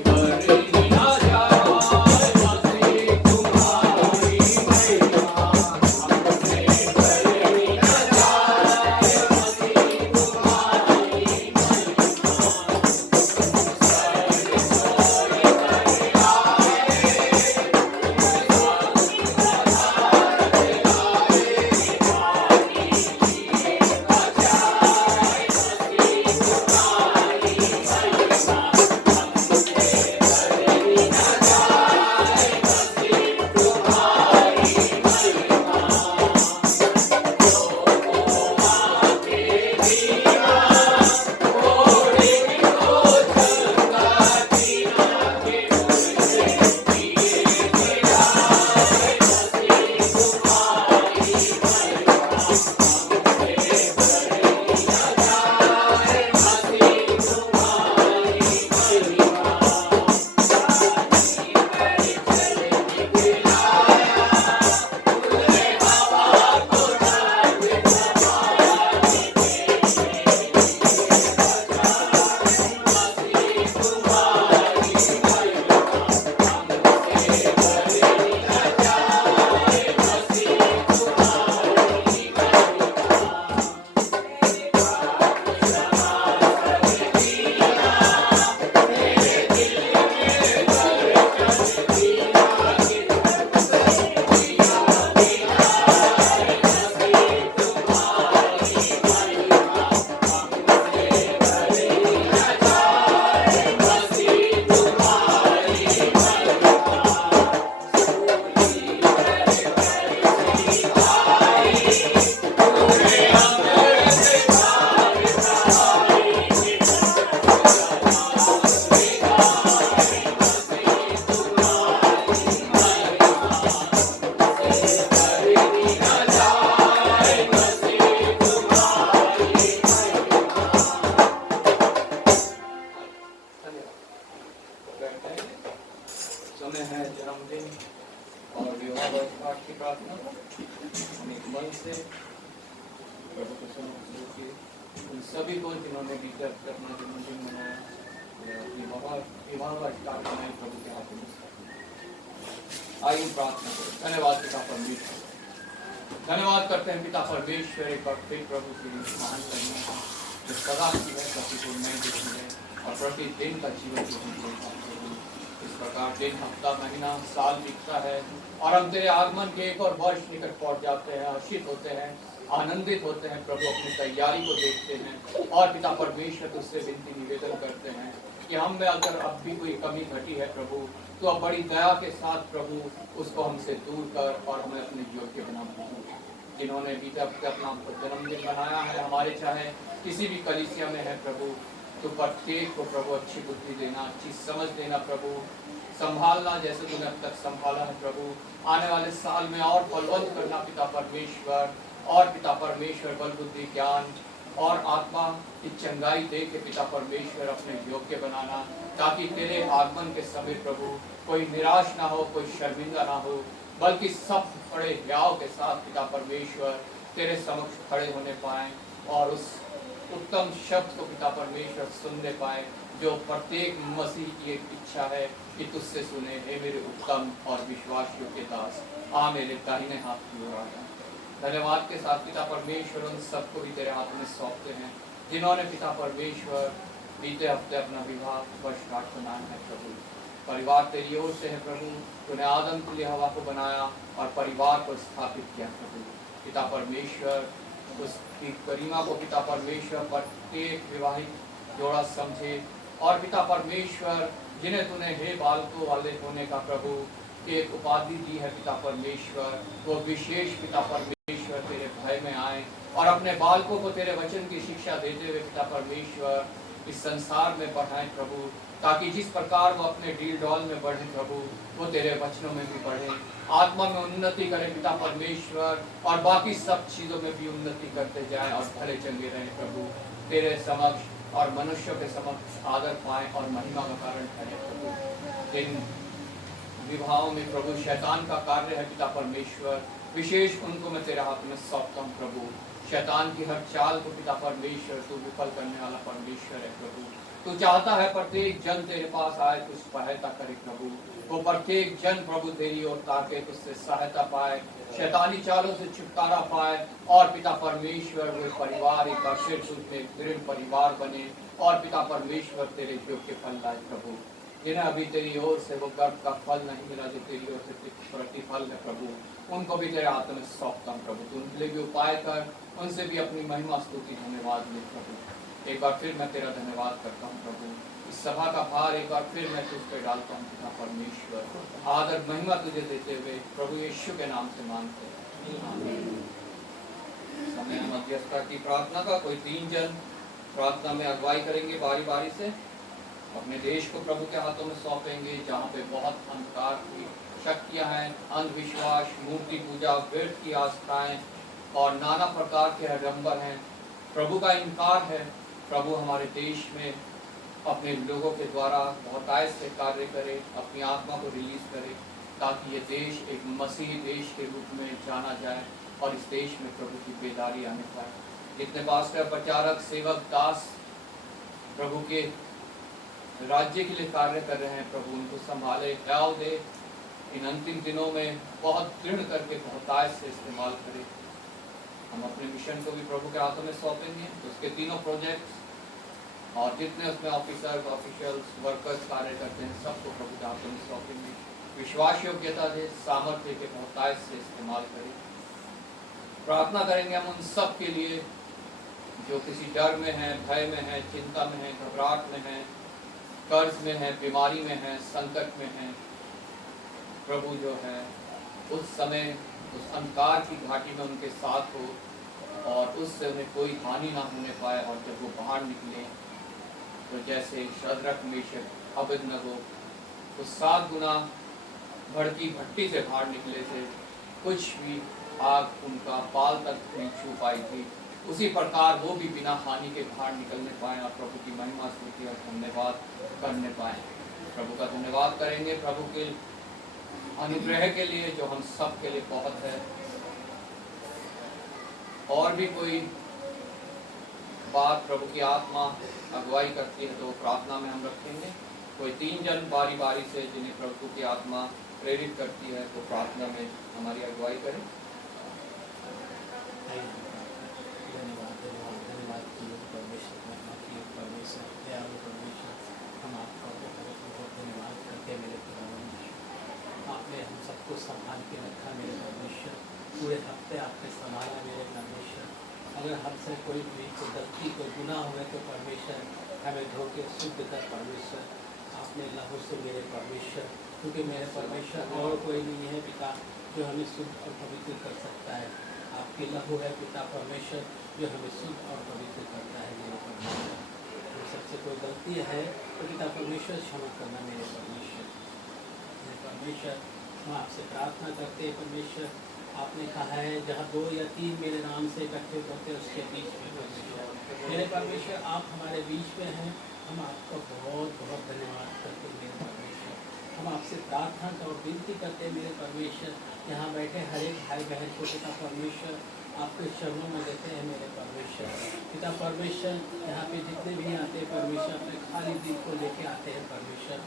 प्रार्थना को हम एक मन से प्रभु को समझ के उन सभी को जिन्होंने भी अपना जन्मदिन मनाया या अपनी विवाह का स्टार्ट बनाए प्रभु के हाथों में आइए प्रार्थना करें। धन्यवाद पिता परमेश्वर, धन्यवाद करते हैं पिता परमेश्वर एक बार फिर प्रभु की महान करने का जो सदा की है प्रति को नई देती है और प्रतिदिन का जीवन जो इस प्रकार दिन हफ्ता महीना साल बीतता है और हम तेरे आगमन के एक और वर्ष निकट पहुंच जाते हैं, हर्षित होते हैं, आनंदित होते हैं प्रभु, अपनी तैयारी को देखते हैं और पिता परमेश्वर तुझसे विनती निवेदन करते हैं कि हम में अगर अब भी कोई कमी घटी है प्रभु तो अब बड़ी दया के साथ प्रभु उसको हमसे दूर कर और हमें अपने योग्य बना प्रभु। जिन्होंने भी अपना जन्मदिन मनाया है हमारे चाहे किसी भी कलीसिया में है प्रभु, तो प्रत्येक को प्रभु अच्छी बुद्धि देना, अच्छी समझ देना प्रभु, संभालना जैसे तूने अब तक संभाला है प्रभु, आने वाले साल में और बलवंत करना पिता परमेश्वर, और पिता परमेश्वर बल बुद्धि ज्ञान और आत्मा की चंगाई दे के पिता परमेश्वर अपने योग्य बनाना, ताकि तेरे आगमन के समय प्रभु कोई निराश ना हो, कोई शर्मिंदा ना हो, बल्कि सब बड़े ह्याव के साथ पिता परमेश्वर तेरे समक्ष खड़े होने पाए और उस उत्तम शब्द को पिता परमेश्वर सुनने पाए जो प्रत्येक मसीह की एक इच्छा है कि तुझसे सुने। हे मेरे उत्तम और विश्वास योग्य दास, आ मेरे दाहिने हाथ की ओर आ जा। धन्यवाद के साथ पिता परमेश्वर उन सबको भी तेरे हाथ में सौंपते हैं जिन्होंने पिता परमेश्वर बीते हफ्ते अपना विवाह वर्षगांठ मनाया है प्रभु। परिवार तेरी ओर से है प्रभु, तूने आदम के लिए हवा को बनाया और परिवार को स्थापित किया प्रभु। पिता परमेश्वर उसकी गरिमा को पिता परमेश्वर प्रत्येक विवाहित जोड़ा समझे और पिता परमेश्वर जिन्हें तूने हे बालकों वाले होने का प्रभु एक उपाधि दी है पिता परमेश्वर, वो विशेष पिता परमेश्वर तेरे भय में आए और अपने बालकों को तेरे वचन की शिक्षा देते हुए पिता परमेश्वर इस संसार में बढ़ाएं प्रभु, ताकि जिस प्रकार वो अपने डील डॉल में बढ़े प्रभु वो तेरे वचनों में भी बढ़े, आत्मा में उन्नति करे पिता परमेश्वर और बाकी सब चीज़ों में भी उन्नति करते जाए और भले चंगे रहे प्रभु। तेरे समक्ष और मनुष्यों के समक्ष आदर पाए और महिमा का कारण ठहरे प्रभु। इन विवाहों में प्रभु शैतान का कार्य है पिता परमेश्वर, विशेष उनको मैं तेरे हाथ में सौंपता हूँ प्रभु। शैतान की हर चाल को पिता परमेश्वर तू विफल करने वाला परमेश्वर है प्रभु। तू चाहता है प्रत्येक जन तेरे पास आए, कुछ सहायता करे प्रभु। वो प्रत्येक जन प्रभु तेरी ओर ताके, तुझसे सहायता पाए, शैतानी चालों से छुटकारा पाए और पिता परमेश्वर वो परिवार एक बार फिर तुझे दृढ़ परिवार बने और पिता परमेश्वर तेरे योग्य फल लाए प्रभु। जिन्हें अभी तेरी ओर से वो गर्भ का फल नहीं मिला जो तेरी ओर से प्रतिफल है प्रभु, उनको भी तेरे हाथ में सौंपता हूँ प्रभु। तू उनके लिए भी उपाय कर, उनसे भी अपनी महिमा स्तुति धन्यवाद ले प्रभु। एक बार फिर मैं तेरा धन्यवाद करता हूँ प्रभु। इस सभा का भार एक बार फिर मैं तुझ पे डालता हूँ पिता परमेश्वर। आदर महिमा तुझे देते हुए प्रभु यीशु के नाम से मांगते हैं। समय मध्यस्थता की प्रार्थना का कोई 3 जन प्रार्थना में अगुवाई करेंगे बारी बारी से। अपने देश को प्रभु के हाथों में सौंपेंगे जहाँ पे बहुत अंधकार की शक्तियाँ हैं, अंधविश्वास, मूर्ति पूजा, व्यर्थ की आस्थाएं और नाना प्रकार के आडंबर हैं। प्रभु का इनकार है। प्रभु हमारे देश में अपने लोगों के द्वारा बहुतायत से कार्य करे, अपनी आत्मा को रिलीज करे, ताकि ये देश एक मसीही देश के रूप में जाना जाए और इस देश में प्रभु की बेदारी आने पाए। जितने पास्टर, प्रचारक, सेवक, दास प्रभु के राज्य के लिए कार्य कर रहे हैं प्रभु उनको संभाले, ख्याल दे, इन अंतिम दिनों में बहुत दृढ़ करके बहुतायत से इस्तेमाल करे। हम अपने मिशन को भी प्रभु के हाथों में सौंपेंगे, तो उसके तीनों प्रोजेक्ट्स और जितने उसमें ऑफिसर्स, ऑफिशियल्स, वर्कर्स कार्य करते हैं सबको प्रभु के हाथों में सौंपेंगे। विश्वास योग्यता दे, सामर्थ्य के बहुतायत से इस्तेमाल करें। प्रार्थना करेंगे हम उन सब के लिए जो किसी डर में है, भय में है, चिंता में है, घबराहट में है, कर्ज में है, बीमारी में है, संकट में है। प्रभु जो है उस समय उस अंधकार की घाटी में उनके साथ हो और उससे उन्हें कोई हानि ना होने पाए, और जब वो बाहर निकले तो जैसे शद्रक, मेशक, अबेदनगो तो 7 गुना भड़की भट्टी से बाहर निकले थे, कुछ भी आग उनका बाल तक नहीं छू पाई थी, उसी प्रकार वो भी बिना हानि के बाहर निकलने पाए और प्रभु की महिमा स्तुति और धन्यवाद करने पाए। प्रभु का धन्यवाद करेंगे। प्रभु के अनुग्रह के लिए जो हम सब के लिए बहुत है। और भी कोई बात प्रभु की आत्मा अगुवाई करती है तो प्रार्थना में हम रखेंगे। कोई 3 जन बारी बारी से जिन्हें प्रभु की आत्मा प्रेरित करती है तो प्रार्थना में हमारी अगुवाई करें। परमेश्वर दयालु परमेश्वर, हम आपका बहुत धन्यवाद करते हैं मेरे परमेश्वर। आपने हम सबको संभाल के रखा मेरे परमेश्वर, पूरे हफ्ते आपने संभाला मेरे परमेश्वर। अगर हमसे कोई भी कोई गलती कोई गुनाह हुए तो परमेश्वर हमें धोके शुद्ध कर परमेश्वर आपने लहू से मेरे परमेश्वर, क्योंकि मेरे परमेश्वर और कोई नहीं है पिता जो हमें शुद्ध और पवित्र कर सकता है। आपकी लहू है पिता परमेश्वर जो हमें शुद्ध और पवित्र करता है मेरे परमेश्वर। हम सबसे कोई गलती है तो पिता परमेश्वर क्षमा करना मेरे परमेश्वर। मेरे परमेश्वर हम आपसे प्रार्थना करते हैं परमेश्वर, आपने कहा है जहाँ 2 या 3 मेरे नाम से इकट्ठे होते उसके बीच में परमेश्वर। मेरे परमेश्वर आप हमारे बीच में हैं, हम आपका बहुत बहुत धन्यवाद करते हैं मेरे परमेश्वर। हम आपसे प्रार्थना का और विनती करते हैं मेरे परमेश्वर, यहाँ बैठे हर एक भाई बहन को पिता परमेश्वर आपके चरणों में देते हैं मेरे परमेश्वर। पिता परमेश्वर यहाँ पे जितने भी आते हैं परमेश्वर अपने खाली दिल को लेके आते हैं परमेश्वर,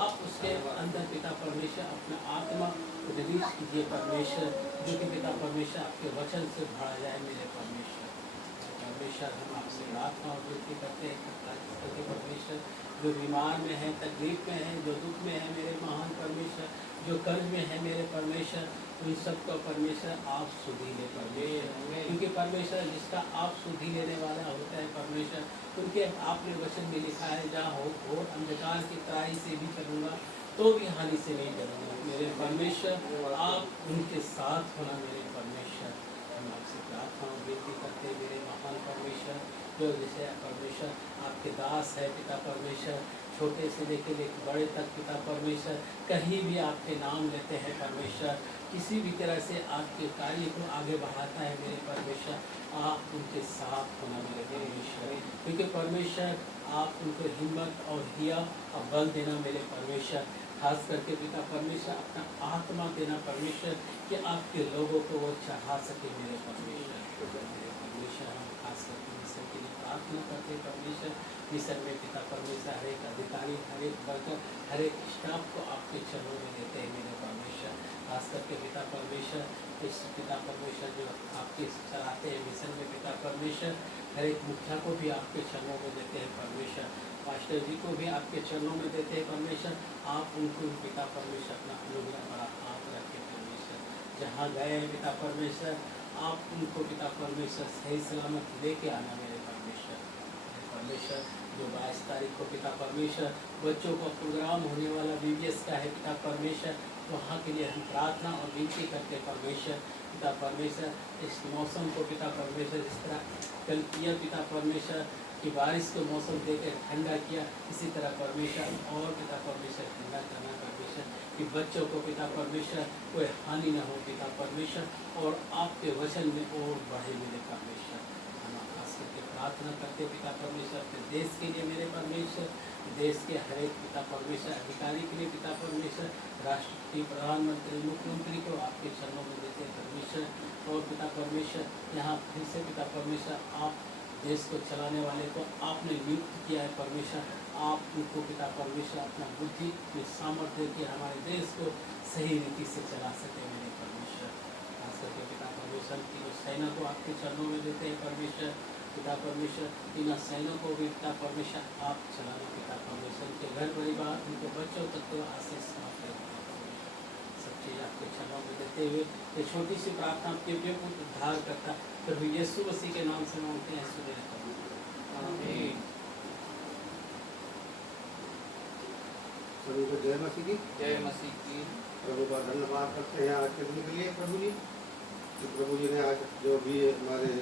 आप उसके अंदर पिता परमेश्वर अपना आत्मा रिलीज कीजिए परमेश्वर, जो कि पिता परमेश्वर आपके वचन से भरा जाए मेरे परमेश्वर। परमेश्वर हम आपसे प्रार्थना और विनती करते हैं परमेश्वर, जो बीमार में है, तकलीफ में है, जो दुख में है मेरे महान परमेश्वर, जो कर्ज में है मेरे परमेश्वर, उन सबको परमेश्वर आप सुधि ले परमेश्वर, क्योंकि परमेश्वर जिसका आप सुधि लेने वाला होता है परमेश्वर, उनके आपने वचन में लिखा है जहाँ हो अंधकार की तराई से भी चलूँगा तो भी हानि से नहीं डरूँगा मेरे परमेश्वर, आप उनके साथ होना मेरे परमेश्वर। हम आपसे प्रार्थना और विनती करते हैं मेरे महान परमेश्वर, जो जैसे परमेश्वर आपके दास है पिता परमेश्वर, छोटे से लेके बड़े तक पिता परमेश्वर कहीं भी आपके नाम लेते हैं परमेश्वर, किसी भी तरह से आपके कार्य को आगे बढ़ाता है मेरे परमेश्वर, आप उनके साथ होना मेरे परमेश्वर, क्योंकि परमेश्वर आप उनको हिम्मत और हिया और बल देना मेरे परमेश्वर, खास करके पिता परमेश्वर अपना आत्मा देना परमेश्वर, कि आपके लोगों को वो चढ़ा सके मेरे परमेश्वर। मेरे परमेश्वर हम खास करके मिशन के लिए प्रार्थना करते परमेश्वर, मिशन में पिता परमेश्वर हर एक अधिकारी, हर एक वर्कर, हर एक स्टाफ को आपके चरणों में देते हैं मेरे परमेश्वर, खास करके पिता परमेश्वर इस पिता परमेश्वर जो आपके चलाते हैं मिशन में पिता परमेश्वर, हर एक मुखिया को भी आपके चरणों में देते हैं परमेश्वर, पास्टर जी को भी आपके चरणों में देते हैं परमेश्वर, आप उनको पिता परमेश्वर अपना अनुग्रह बड़ा हाथ रखे परमेश्वर, जहाँ गए हैं पिता परमेश्वर आप उनको पिता परमेश्वर सही सलामत लेके आना मेरे परमेश्वर। जो 22 तारीख को पिता परमेश्वर बच्चों का प्रोग्राम होने वाला BBS का है पिता परमेश्वर, वहाँ के लिए हम प्रार्थना और विनती करते परमेश्वर, पिता परमेश्वर इस मौसम को पिता परमेश्वर जिस तरह कल किया पिता परमेश्वर कि बारिश के मौसम देकर ठंडा किया, इसी तरह परमेश्वर और पिता परमेश्वर ठंडा करना परमेश्वर, कि बच्चों को पिता परमेश्वर कोई हानि न हो पिता परमेश्वर, और आपके वचन में और बढ़े मेरे परमेश्वर। हम खास करके प्रार्थना करते पिता परमेश्वर अपने देश के लिए मेरे परमेश्वर, देश के हर एक पिता परमेश्वर अधिकारी के लिए पिता परमेश्वर, राष्ट्रपति, प्रधानमंत्री, मुख्यमंत्री को आपके चरणों में देते परमेश्वर, और पिता परमेश्वर यहाँ फिर से पिता परमेश्वर आप देश को चलाने वाले को आपने नियुक्त किया है परमेश्वर, आप उनको पिता परमेश्वर अपना बुद्धि में सामर्थ्य कि हमारे देश को सही रीति से चला सके मेरे परमेश्वर। खास करके पिता परमेश्वर तीनों सेना को आपके चरणों में देते हैं परमेश्वर, पिता परमेश्वर तीनों सैनों को भी पिता परमेश्वर आप चलाना पिता परमेश्वर, उनके घर परिवार उनके बच्चों तक को आशीष सब चीज़ आपके चरणों में देते हुए ये छोटी सी प्रार्थना आपके प्रिय पुत्र उद्धार करता प्रभु यीशु मसीह के नाम से मांगते हैं आमीन। सभी को जय मसीह की। जय मसीह की। प्रभु का धन्यवाद करते हैं आज के दिन के लिए प्रभु जी, कि प्रभु जी ने आज जो भी हमारे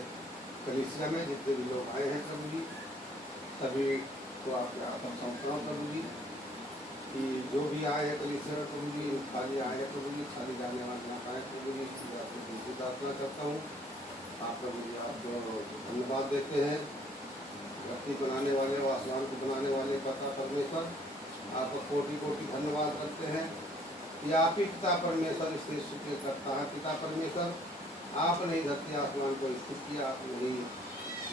कलीसिया में जितने भी लोग आए हैं प्रभु जी, सभी को आपके हाथों सौंप रहा हूं प्रभु जी, कि जो भी आए हैं कलीसिया में प्रभु जी खाली आए हैं प्रभु जी, खाली जाने वाले ना आए प्रभु जी, आपको बिल्कुल प्रार्थना करता हूँ। आप प्रभु जी आप धन्यवाद देते हैं, धरती बनाने वाले व आसमान को बनाने वाले पिता परमेश्वर, आपका कोटि कोटि धन्यवाद करते हैं कि आप ही पिता परमेश्वर इस सृष्टि के करता है। पिता परमेश्वर आपने ही धरती आसमान को स्थित किया, आपने ही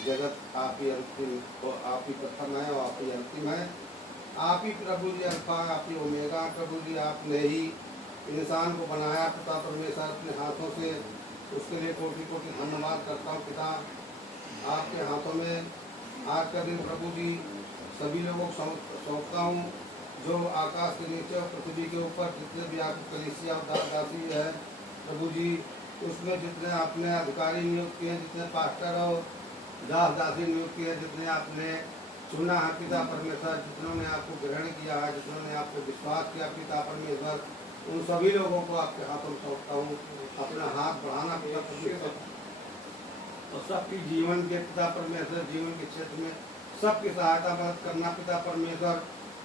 जगत, आप ही अंतिम और आप ही प्रथम है और आप ही अंतिम है। आप ही प्रभु जी अल्फा, आप ही ओमेगा प्रभु जी। आपने ही इंसान को बनाया पिता परमेश्वर अपने हाथों से, उसके लिए कोटि कोटि धन्यवाद करता हूँ पिता। आपके हाथों में आज का दिन प्रभु जी सभी लोगों को सौंपता हूँ, जो आकाश के नीचे और पृथ्वी के ऊपर जितने भी आपकी कलीसिया और दासी है प्रभु जी, उसमें जितने आपने अधिकारी नियुक्त किए, जितने पास्टर और दासी नियुक्त किए, जितने आपने चुना है पिता परमेश्वर, जितनों ने आपको ग्रहण किया है, जितनों ने आपको विश्वास किया पिता परमेश्वर, उन सभी लोगों को आपके हाथों में सौंपता हूँ। अपना हाथ बढ़ाना पिता परमेश्वर और सबकी जीवन के पिता परमेश्वर, जीवन के क्षेत्र में सबकी सहायता मदद करना पिता परमेश्वर।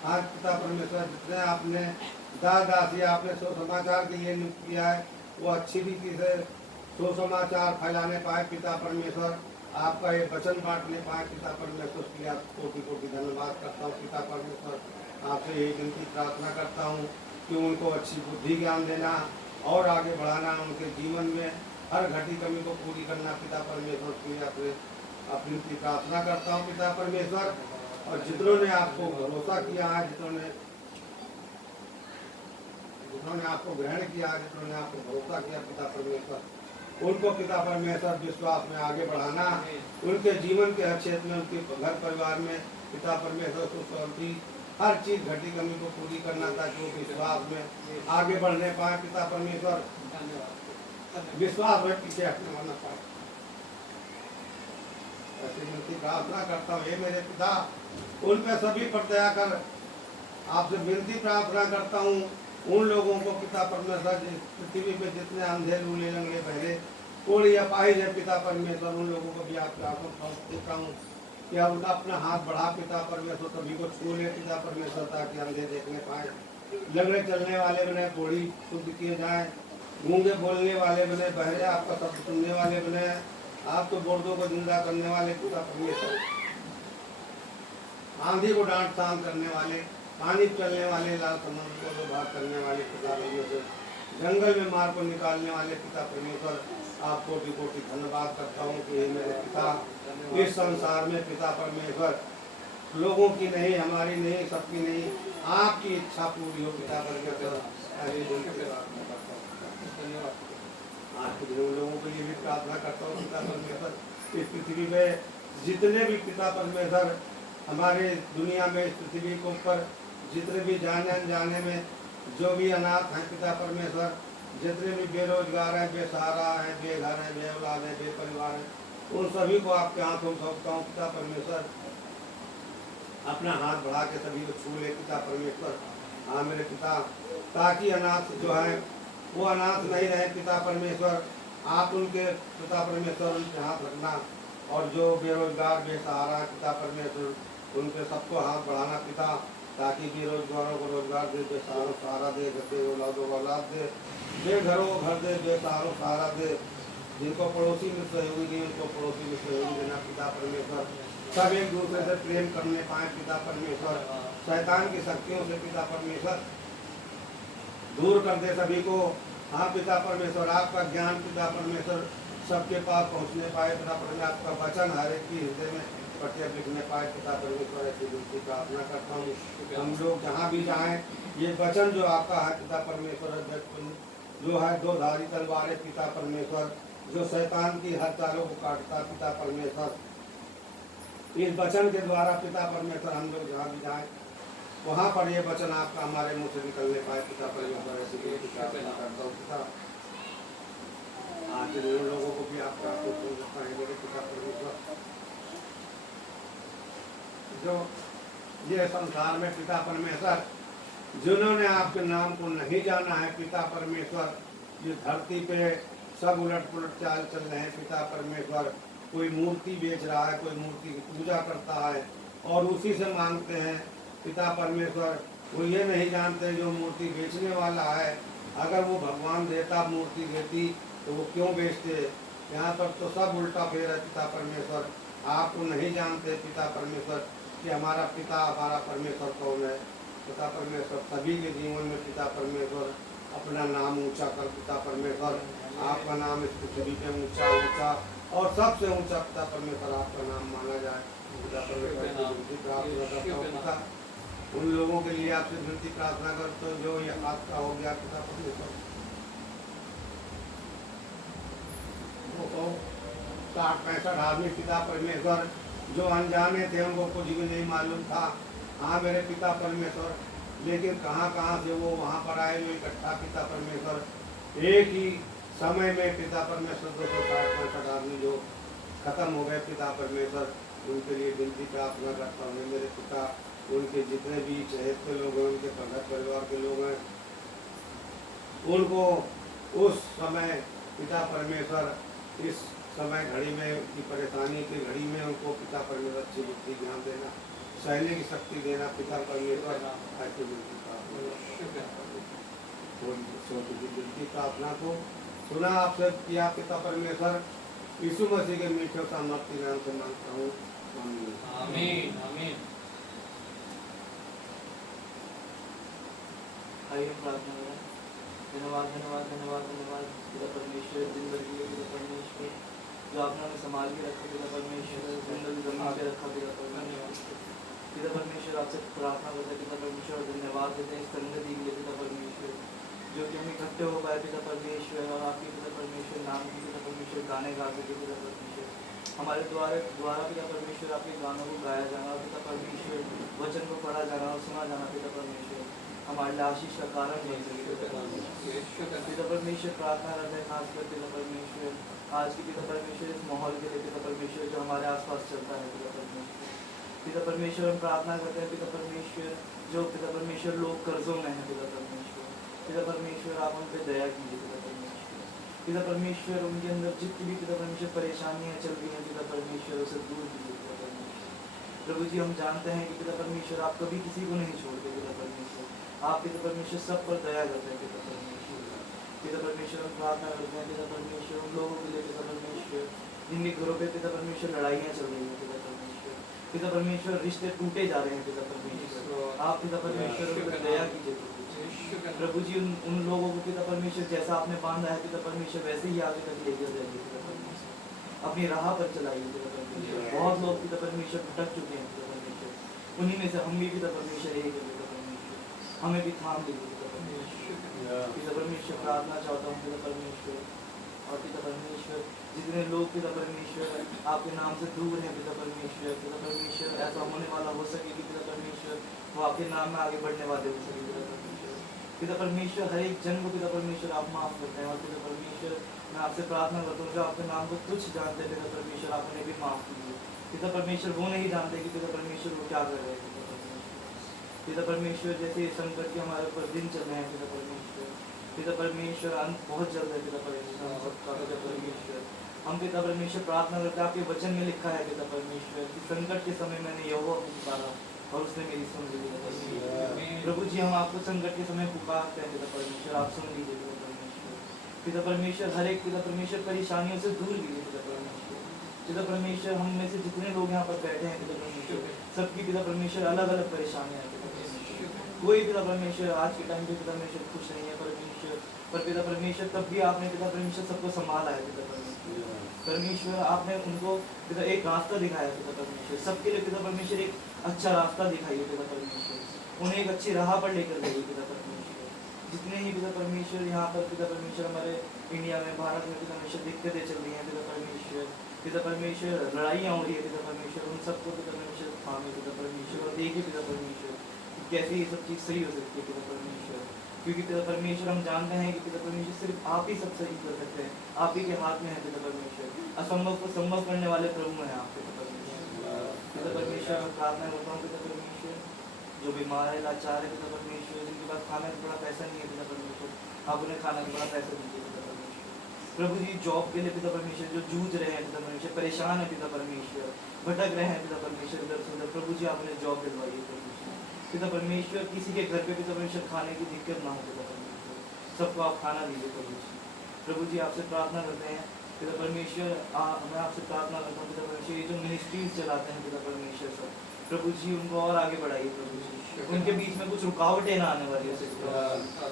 आज पिता परमेश्वर जितने आपने दासी आपने सुसमाचार के लिए नियुक्त किया है, वो अच्छी रीति से सुसमाचार फैलाने पाए पिता परमेश्वर, आपका ये वचन बांटने पाए पिता परमेश्वर, उसके लिए आप कोटि कोटि धन्यवाद करता हूँ पिता परमेश्वर। आपसे यही विनती प्रार्थना करता हूँ कि उनको अच्छी बुद्धि ज्ञान देना और आगे बढ़ाना, उनके जीवन में हर घटी कमी को पूरी करना पिता परमेश्वर, के लिए अपनी प्रार्थना करता हूँ पिता परमेश्वर। और जितनों ने आपको भरोसा किया है, जितनों ने आपको ग्रहण किया, जितनों ने आपको भरोसा किया पिता परमेश्वर, उनको पिता परमेश्वर विश्वास में आगे बढ़ाना, उनके जीवन के हर क्षेत्र में, उनके घर परिवार में पिता परमेश्वर को शांति हर चीज घटी कमी को पूरी करना, ताकि वो विश्वास में आगे बढ़ने पाए पिता परमेश्वर, विश्वास में पीछे हटने वाला पाए। ऐसी विनती प्रार्थना करता हूँ हे मेरे पिता, उन पे सभी पर दया कर। आपसे विनती प्रार्थना करता हूँ उन लोगों को पिता परमेश्वर, पृथ्वी पे जितने अंधे लूले लंगड़े बहरे कोड़ी अपाहिज है पिता परमेश्वर, उन लोगों को भी आपके हाथों पूछता हूँ कि आप उनका अपना हाथ बढ़ा पिता परमेश्वर, सभी को छू ले पिता परमेश्वर, ताकि अंधे देखने पाए, लंगड़े चलने वाले बने, कोड़ी शुद्ध किए जाए, गूंगे बोलने वाले बने, बहरे आपका शब्द सुनने वाले बने, आप तो मुर्दों को जिंदा करने वाले पिता परमेश्वर, आंधी को डांट शांत करने वाले, पानी चलने वाले, लाल समुद्र को दो भाग करने वाले पिता परमेश्वर, जंगल में मार को निकालने वाले पिता परमेश्वर, आपको कोटि कोटि धन्यवाद करता हूँ कि मेरे पिता इस संसार में पिता परमेश्वर लोगों की नहीं, हमारी नहीं, सबकी नहीं, आपकी इच्छा पूरी हो पिता परमेश्वर। आज के दिन लोगों के लिए भी प्रार्थना करता हूँ पिता परमेश्वर, इस पृथ्वी में जितने भी पिता परमेश्वर हमारे दुनिया में, इस पृथ्वी के ऊपर जितने भी जाने अनजाने में जो भी अनाथ हैं पिता परमेश्वर, जितने भी बेरोजगार हैं, बेसहारा हैं, बेघर हैं, बे औलाद हैं, बेपरिवार हैं, उन सभी को आपके हाथों सौंपता हूँ पिता परमेश्वर। अपना हाथ बढ़ा के सभी को छू ले पिता परमेश्वर। हाँ मेरे पिता, ताकि अनाथ जो है वो अनाथ नहीं रहे पिता परमेश्वर, आप उनके पिता परमेश्वर उनके हाथ रखना, और जो बेरोजगार बेसहारा है पिता परमेश्वर, उनके सबको हाथ बढ़ाना पिता, ताकि बेरोजगारों को रोजगार दे, बेसहारों सहारा दे, गते औलादों को औलाद दे, बेघरों को घर दे, बेसहारों सहारा दे, जिनको पड़ोसी में सहयोगी नहीं उनको पड़ोसी में सहयोगी देना पिता परमेश्वर। सब एक दूसरे से प्रेम करने पाए पिता परमेश्वर, शैतान की शक्तियों से पिता परमेश्वर दूर कर दे सभी को। हाँ पिता परमेश्वर, आपका ज्ञान पिता परमेश्वर सबके पास पहुँचने पाए पिता परमेश्वर, आपका वचन हर एक की हृदय में प्रत्येक लिखने पाए पिता परमेश्वर, ऐसी विनती प्रार्थना करता हूँ। हम लोग जहाँ भी जाएं, ये वचन जो आपका है पिता परमेश्वर, जो है दो धारी तलवार है पिता परमेश्वर, जो शैतान की हर चालों को काटता पिता परमेश्वर, इस वचन के द्वारा पिता परमेश्वर हम लोग जहाँ भी जाएं वहाँ पर ये वचन आपका हमारे मुँह से निकलने पाए पिता परमेश्वर, ऐसी विनती प्रार्थना करता हूँ पिता। आज उन लोगों को भी आपका मेरे पिता परमेश्वर, जो ये संसार में पिता परमेश्वर जिन्होंने आपके नाम को नहीं जाना है पिता परमेश्वर, ये धरती पे सब उलट पुलट चाल चल रहे हैं पिता परमेश्वर, कोई मूर्ति बेच रहा है, कोई मूर्ति की पूजा करता है और उसी से मांगते हैं पिता परमेश्वर। वो ये नहीं जानते जो मूर्ति बेचने वाला है, अगर वो भगवान देता, मूर्ति देती तो वो क्यों बेचते। यहाँ पर तो सब उल्टा फेर है पिता परमेश्वर, आपको नहीं जानते पिता परमेश्वर कि हमारा पिता, हमारा परमेश्वर कौन है। पिता परमेश्वर सभी के जीवन में पिता परमेश्वर अपना नाम ऊंचा कर पिता परमेश्वर। आपका नाम इस पृथ्वी पे ऊंचा ऊंचा और सबसे ऊंचा पिता परमेश्वर आपका नाम माना जाए। पिता परमेश्वर की विनती प्रार्थना करता हूँ पिता, उन लोगों के लिए आपसे विनती प्रार्थना करते हो जो ये आपका हो गया पिता परमेश्वर। वो 60-65 आदमी पिता परमेश्वर जो अनजाने थे, उनको कुछ भी नहीं मालूम था। हाँ मेरे पिता परमेश्वर, लेकिन कहाँ कहाँ से वो वहाँ पर आए हुए इकट्ठा पिता परमेश्वर। एक ही समय में पिता परमेश्वर 260-65 आदमी जो खत्म हो गए पिता परमेश्वर, उनके लिए विनती प्रार्थना करता हूँ मेरे पिता। उनके जितने भी चहेत के लोग हैं, उनके घर परिवार के लोग हैं, उनको उस समय पिता परमेश्वर इस समय घड़ी में की परेशानी की घड़ी में उनको पिता परमेश्वर अच्छी बुद्धि ज्ञान देना, सहने की शक्ति देना पिता परमेश्वर। ऐसी विनती प्रार्थना को सुना आपसे किया पिता परमेश्वर। यीशु मसीह के मीठे सामर्थ्य नाम से मांगता हूँ, आमीन आमीन। आइए प्रार्थना करें। धन्यवाद धन्यवाद धन्यवाद धन्यवाद पिता परमेश्वर, जिंदगी के पिता परमेश्वर, जो आपने हमें संभाल के रखा पिता परमेश्वर, जिंदगी जमा के रखा पिता परमेश्वर। पिता परमेश्वर आपसे प्रार्थना करते हैं पिता परमेश्वर, धन्यवाद देते हैं इस संगति के लिए पिता परमेश्वर, जो कि हम इकट्ठे हो पाए पिता परमेश्वर और आपके पिता परमेश्वर नाम की पिता परमेश्वर गाने गा सके पिता परमेश्वर। हमारे द्वारा पिता परमेश्वर आपके गानों को गाया जाना पिता परमेश्वर, वचन को पढ़ा जाना और सुना जाना पिता परमेश्वर, हमारे लिए आशीष का कारण बन सके पिता परमेश्वर। प्रार्थना करते हैं खासकर पिता परमेश्वर आज की पिता परमेश्वर इस माहौल के लिए पिता परमेश्वर जो हमारे आसपास चलता है पिता परमेश्वर। पिता परमेश्वर हम प्रार्थना करते हैं पिता परमेश्वर, जो पिता परमेश्वर लोग कर्जों में है पिता परमेश्वर, पिता परमेश्वर आप उन पर दया कीजिए पिता परमेश्वर। पिता परमेश्वर उनके अंदर जितनी भी पिता परमेश्वर परेशानियाँ चल रही हैं पिता परमेश्वर उसे दूर कीजिए पिता परमेश्वर। प्रभु जी हम जानते हैं कि पिता परमेश्वर आप कभी किसी को नहीं छोड़ते पिता परमेश्वर, आप पिता परमेश्वर सब पर दया करते हैं पिता परमेश्वर। पिता परमेश्वर हम प्रार्थना करते हैं पिता परमेश्वर उन लोगों के लिए पिता परमेश्वर जिनके घरों पे पिता परमेश्वर लड़ाइयाँ चल रही हैं पिता परमेश्वर, पिता परमेश्वर रिश्ते टूटे जा रहे हैं पिता परमेश्वर, आप पिता परमेश्वर उन पर दया कीजिए प्रभु जी। उन लोगों को पिता परमेश्वर जैसा आपने बांधा है पिता परमेश्वर वैसे ही आगे तक लेकर जाइए पिता परमेश्वर, अपनी राह पर चलाइए पिता परमेश्वर। बहुत लोग पिता परमेश्वर भटक चुके हैं पिता परमेश्वर, उन्हीं में से हम भी पिता परमेश्वर एक है पिता परमेश्वर, हमें भी थाम लीजिए पिता परमेश्वर। पिता परमेश्वर प्रार्थना चाहता हूँ पिता परमेश्वर, और पिता परमेश्वर जितने लोग पिता परमेश्वर आपके नाम से दूर हैं पिता परमेश्वर ऐसा होने वाला हो सके कि पिता परमेश्वर वो आपके नाम में आगे बढ़ने वाले हो सके पिता परमेश्वर। हर एक जन को पिता परमेश्वर आप माफ करते हैं, और पिता परमेश्वर मैं आपसे प्रार्थना करता हूँ जो आपके नाम को तुच्छ जानते हैं पिता परमेश्वर आप उन्हें भी माफ कीजिए पिता परमेश्वर। वो नहीं जानते कि पिता परमेश्वर वो क्या कर रहे हैं पिता परमेश्वर। जैसे संकट के हमारे ऊपर दिन चल रहे हैं पिता परमेश्वर अंत बहुत जल्द है पिता परमेश्वर। हम पिता परमेश्वर प्रार्थना करते हैं, आपके वचन में लिखा है पिता परमेश्वर कि संकट के समय मैंने यहोवा को पुकारा और उसने मेरी सुन ली पिता परमेश्वर। प्रभु जी हम आपको संकट के समय पुकारते हैं पिता परमेश्वर, आप सुन लीजिए पिता परमेश्वर। पिता परमेश्वर हर एक पिता परमेश्वर परेशानियों से दूर लीजिए पिता परमेश्वर। पिता परमेश्वर हम में से जितने लोग यहाँ पर बैठे हैं पिता परमेश्वर सबकी पिता परमेश्वर अलग अलग परेशानियाँ हैं पिता परमेश्वर। कोई पिता परमेश्वर आज के टाइम पे पिता परमेश्वर खुश नहीं है परमेश्वर, पर पिता परमेश्वर तब भी आपने पिता परमेश्वर सबको संभाला है पिता परमेश्वर। आपने उनको पिता एक रास्ता दिखाया पिता परमेश्वर, सबके लिए पिता परमेश्वर एक अच्छा रास्ता दिखाइए पिता परमेश्वर, उन्हें एक अच्छी राह पर लेकर जाइए पिता परमेश्वर। जितने ही पिता परमेश्वर यहाँ पर पिता परमेश्वर हमारे इंडिया में भारत में पिता परमेश्वर दिक्कतें चल रही हैं पिता परमेश्वर लड़ाइयाँ हो रही है पिता परमेश्वर, उन सबको पिता परमेश्वर थामे पिता परमेश्वर और देखिए पिता परमेश्वर कैसे ये सब चीज़ सही हो सकती है पिता परमेश्वर। क्योंकि पिता परमेश्वर हम जानते हैं कि पिता परमेश्वर सिर्फ आप ही सब सही कर सकते हैं, आप ही के हाथ में है पिता परमेश्वर। असंभव को संभव करने वाले प्रभु हैं आप पिता परमेश्वर। पिता परमेश्वर मैं प्रार्थना करता हूँ पिता परमेश्वर जो बीमार है लाचार है पिता परमेश्वर, जिनके पास खाने का बड़ा पैसा नहीं है पिता परमेश्वर, आप उन्हें खाने का बड़ा पैसा दीजिए पिता परमेश्वर। प्रभु जी जॉब के लिए पिता परमेश्वर जो जूझ रहे हैं पिता परमेश्वर, परेशान है पिता परमेश्वर, भटक रहे हैं पिता परमेश्वर इधर से उधर, प्रभु जी आप उन्हें जॉब दिलवाइए पिता परमेश्वर। किसी के घर पे पिता परमेश्वर खाने की दिक्कत ना हो पिता परमेश्वर, सबको आप खाना दीजिए प्रभु जी। प्रभु जी आपसे प्रार्थना करते हैं पिता परमेश्वर, मैं आपसे प्रार्थना करता हूँ पिता परमेश्वर ये जो मिनिस्ट्रीज चलाते हैं पिता परमेश्वर सब, प्रभु जी उनको और आगे बढ़ाइए प्रभु जी। उनके बीच में कुछ रुकावटें ना आने वाली हो।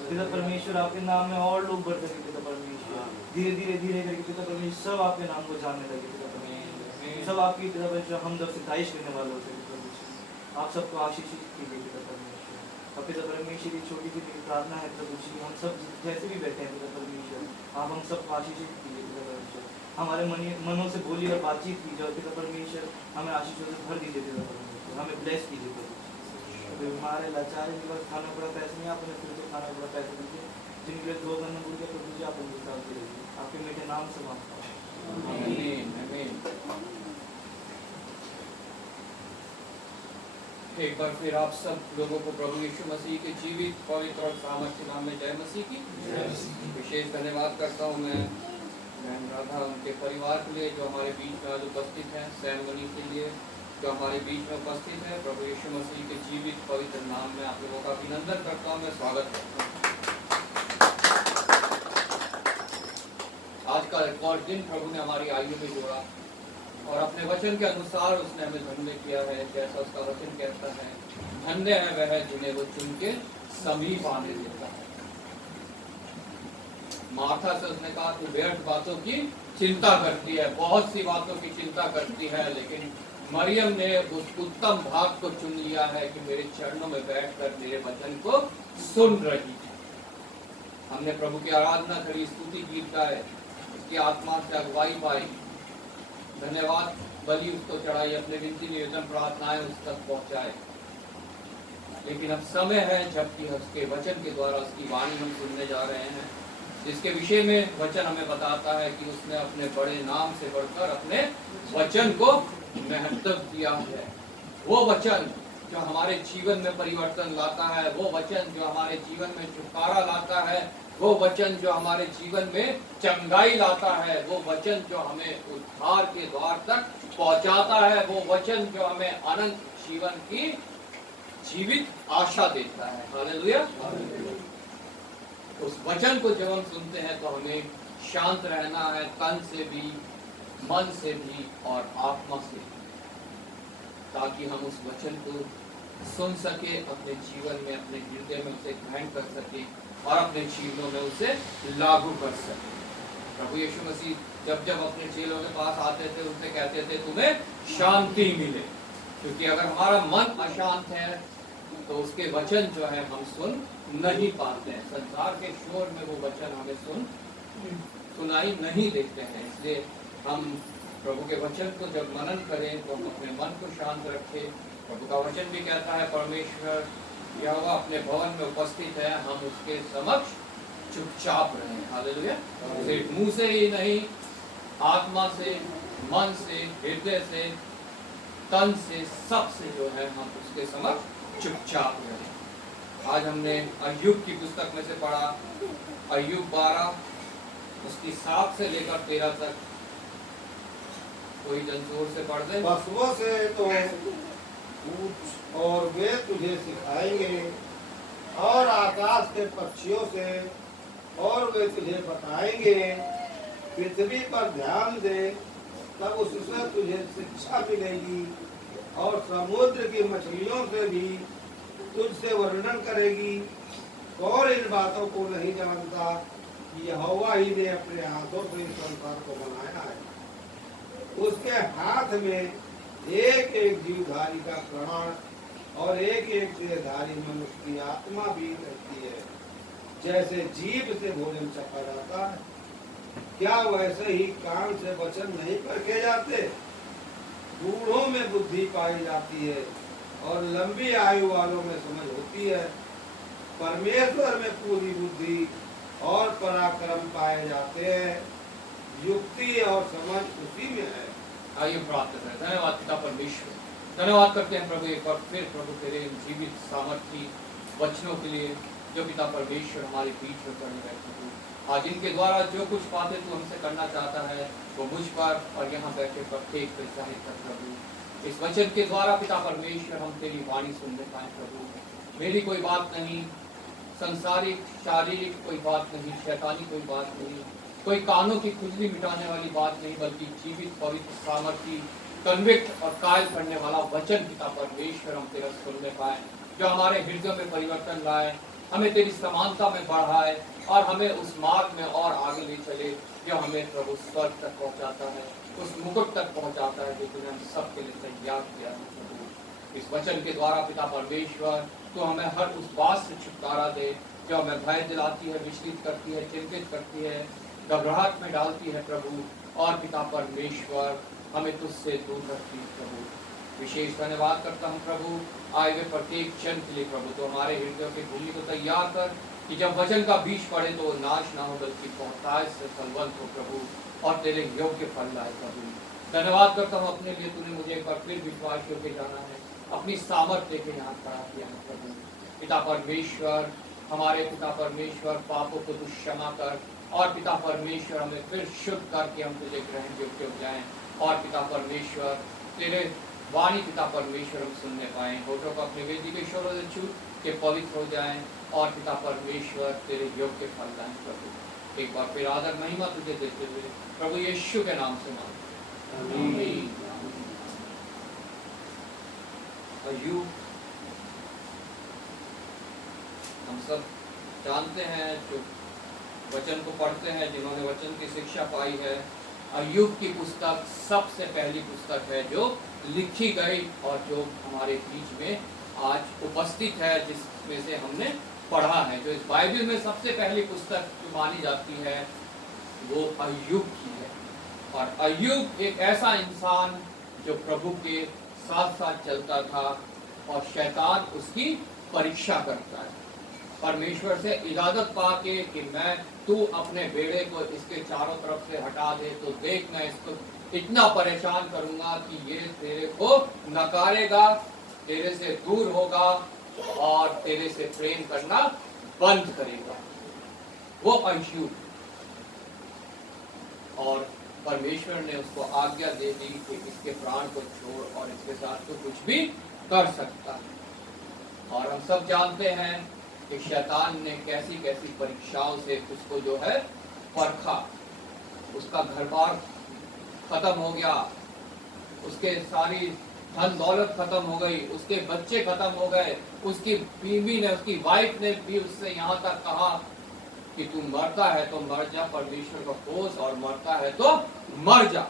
पिता परमेश्वर आपके नाम में और लोग बढ़ सके पिता परमेश्वर, धीरे धीरे धीरे करके पिता परमेश्वर सब आपके नाम को जानने लगे पिता परमेश्वर, सब आपकी पिता परमेश्वर हमदर्द सिफारिश करने वाले होते पिता परमेश्वर। आप सबको आशीषित कीजिए पिता परमेश्वर। और पिता परमेश्वर की छोटी सी प्रार्थना है प्रभु जी, हम सब जैसे भी बैठे हैं पिता परमेश्वर, आप हम सबको आशीषित कीजिए पिता परमेश्वर। हमारे मनों से बोली और बातचीत कीजिए और पिता परमेश्वर हमें आशीषों से भर दीजिए पिता परमेश्वर, हमें ब्लेस कीजिए प्रभु। हमारे लाचारी जीवन खाना पड़ा पैसे नहीं, आपने फिर तो खाना पड़ा पैसे दीजिए, जिनके लिए दो करना भूल गए प्रभु जी, आप उनके साथ रहिए, आपके मीठे नाम से मांगता हूं, आमीन आमीन। एक बार फिर आप सब लोगों को प्रभु यीशु मसीह के जीवित पवित्र और सामर्थ्य नाम में जय मसीह की विशेष धन्यवाद करता हूँ मैं बहन राधा उनके परिवार के लिए जो हमारे बीच में आज उपस्थित है, सैमगनी के लिए जो हमारे बीच में उपस्थित है। प्रभु यीशु मसीह के जीवित पवित्र नाम में आप लोगों का अभिनंदन करता हूँ, मैं स्वागत करता हूँ। आज का एक और दिन प्रभु ने हमारी आयु में जोड़ा और अपने वचन के अनुसार उसने हमें धन्य किया है। जैसा उसका वचन कहता है, धन्य है वह जिन्हें वो चुन के समीप आने देता है। मार्था से उसने कहा तू व्यर्थ बातों की चिंता करती है, बहुत सी बातों की चिंता करती है, लेकिन मरियम ने उस उत्तम भाग को चुन लिया है कि मेरे चरणों में बैठकर मेरे वचन को सुन रही है। हमने प्रभु की आराधना करी, स्तुति गीत गाए, उसकी आत्मा से अगुवाई पाई, धन्यवाद बलि उसको चढ़ाई, अपने विनती निवेदन प्रार्थनाएं उस तक पहुंचाए। लेकिन अब समय है जबकि उसके वचन के द्वारा उसकी वाणी हम सुनने जा रहे हैं, जिसके विषय में वचन हमें बताता है कि उसने अपने बड़े नाम से बढ़कर अपने वचन को महत्व दिया है। वो वचन जो हमारे जीवन में परिवर्तन लाता है, वो वचन जो हमारे जीवन में छुटकारा लाता है, वो वचन जो हमारे जीवन में चंगाई लाता है, वो वचन जो हमें उद्धार के द्वार तक पहुंचाता है, वो वचन जो हमें अनंत जीवन की जीवित आशा देता है। हालेलुया। उस वचन को जब हम सुनते हैं तो हमें शांत रहना है, तन से भी, मन से भी और आत्मा से भी, ताकि हम उस वचन को सुन सके, अपने जीवन में, अपने हृदय में उसे ग्रहण कर सके और अपने जीवनों में उसे लागू कर सके। प्रभु यीशु मसीह जब जब अपने चेलों के पास आते थे, उनसे कहते थे तुम्हें शांति मिले, क्योंकि अगर हमारा मन अशांत है तो उसके वचन जो है हम सुन नहीं पाते हैं। संसार के शोर में वो वचन हमें सुनाई नहीं देते हैं। इसलिए हम प्रभु के वचन को जब मनन करें तो हम अपने मन को शांत रखें। प्रभु का वचन भी कहता है परमेश्वर यहोवा अपने भवन में उपस्थित है, हम उसके समक्ष चुपचाप रहें। हालेलुया। सिर्फ मुंह से ही नहीं, आत्मा से, मन से, हृदय से, तन से, सब से जो है हम उसके समक्ष चुपचाप रहे। आज हमने अय्यूब की पुस्तक में से पढ़ा, अय्यूब 12 उसकी 7 से लेकर 13 तक। कोई जन जोर से पढ़ दे। पशुओं से तो पूछ और वे तुझे सिखाएंगे, और आकाश के पक्षियों से और वे तुझे बताएंगे। पृथ्वी पर ध्यान दे, तब उससे तुझे शिक्षा मिलेगी, और समुद्र की मछलियों से भी तुझसे वर्णन करेगी। और इन बातों को नहीं जानता कि यहोवा ही ने अपने हाथों से इस संसार को बनाया है। उसके हाथ में एक एक जीवधारी का प्राण और एक एक देहधारी मनुष्य की आत्मा भी रहती है। जैसे जीभ से भोजन चखा जाता है, क्या वैसे ही कान से वचन नहीं परखे जाते। बूढ़ों में बुद्धि पाई जाती है और लंबी आयु वालों में समझ होती है। परमेश्वर में पूरी बुद्धि और पराक्रम पाए जाते हैं, युक्ति और समझ उसी में है। आइए प्रार्थना करें। धन्यवाद पिता परमेश्वर, धन्यवाद करते हैं प्रभु एक बार फिर प्रभु तेरे जीवित सामर्थी वचनों के लिए जो पिता परमेश्वर हमारे बीच में करने बैठे हो। आज इनके द्वारा जो कुछ बातें तू हमसे करना चाहता है वो मुझ पर और यहाँ बैठे प्रत्येक पर जाहिर कर प्रभु। इस वचन के द्वारा पिता परमेश्वर हम तेरी वाणी सुनने पाए प्रभु। मेरी कोई बात नहीं, संसारिक शारीरिक कोई बात नहीं, शैतानी कोई बात नहीं, कोई कानों की खुजली मिटाने वाली बात नहीं, बल्कि जीवित पवित्र सामर्थी कन्विक्ट और कायल करने वाला वचन पिता परमेश्वर हम तेरा सुनने पाए, जो हमारे हृदय में परिवर्तन लाए, हमें तेरी समानता में बढ़ाए और हमें उस मार्ग में और आगे ले चले जो हमें प्रभु स्वर्ग तक पहुंचाता है, उस मुकुट तक पहुंचाता है जो तूने हम सबके लिए तैयार किया है प्रभु। इस वचन के द्वारा पिता परमेश्वर तो हमें हर उस बात से छुटकारा दे जो हमें भय दिलाती है, विचलित करती है, चिंतित करती है, घबराहट में डालती है प्रभु। और पिता परमेश्वर हमें तुझसे दूर रखती है प्रभु। विशेष धन्यवाद करता हूँ प्रभु आए हुए प्रत्येक जन के लिए प्रभु। तो हमारे हृदय की भूमि को तैयार कर कि जब वचन का बीज पड़े तो वो नाश ना हो बल्कि बहुतायत से फलवंत हो प्रभु और तेरे योग्य फल लाए प्रभु। धन्यवाद करता हूँ अपने लिए, तूने मुझे एक बार फिर विश्वास योग्य जाना है, अपनी सामर्थ्य लेके यहाँ खड़ा किया है प्रभु। पिता परमेश्वर हमारे पिता परमेश्वर पापों को तू क्षमा कर और पिता परमेश्वर हमें फिर शुद्ध करके हम तुझे ग्रहण योग्य हो जाएं। और पिता परमेश्वर तेरे वाणी पिता परमेश्वर हम सुनने पाएं, होठों को अपने वेदी के शोरों से छू के पवित्र हो जाएं और पिता परमेश्वर तेरे योग्य फल लाएं प्रभु। एक बार फिर आदर महिमा तुझे देते हुए प्रभु यीशु के नाम से मांगते हैं, आमीन। अय्यूब हम सब जानते हैं, जो वचन को पढ़ते हैं, जिन्होंने वचन की शिक्षा पाई है, अय्यूब की पुस्तक सबसे पहली पुस्तक है जो लिखी गई और जो हमारे बीच में आज उपस्थित है, जिसमें से हमने पढ़ा है। जो इस बाइबल में सबसे पहली पुस्तक जो मानी जाती है वो अय्यूब की है। और अय्यूब एक ऐसा इंसान जो प्रभु के साथ साथ चलता था और शैतान उसकी परीक्षा करता है। परमेश्वर से इजाजत पाके कि मैं तू अपने बेड़े को इसके चारों तरफ से हटा दे तो देख मैं इसको इतना परेशान करूंगा कि ये तेरे को नकारेगा, तेरे से दूर होगा और तेरे से प्रेम करना बंद करेगा। वो अय्यूब, और परमेश्वर ने उसको आज्ञा दे दी कि इसके प्राण को छोड़ और इसके साथ तो कुछ भी कर सकता है। और हम सब जानते हैं कि शैतान ने कैसी कैसी परीक्षाओं से उसको जो है परखा। उसका घर बार खत्म हो गया, उसके सारी धन दौलत खत्म हो गई, उसके बच्चे खत्म हो गए, उसकी बीवी ने, उसकी वाइफ ने भी उससे यहाँ तक कहा कि तू मरता है तो मर जा, परमेश्वर को खोज, और मरता है तो मर जा।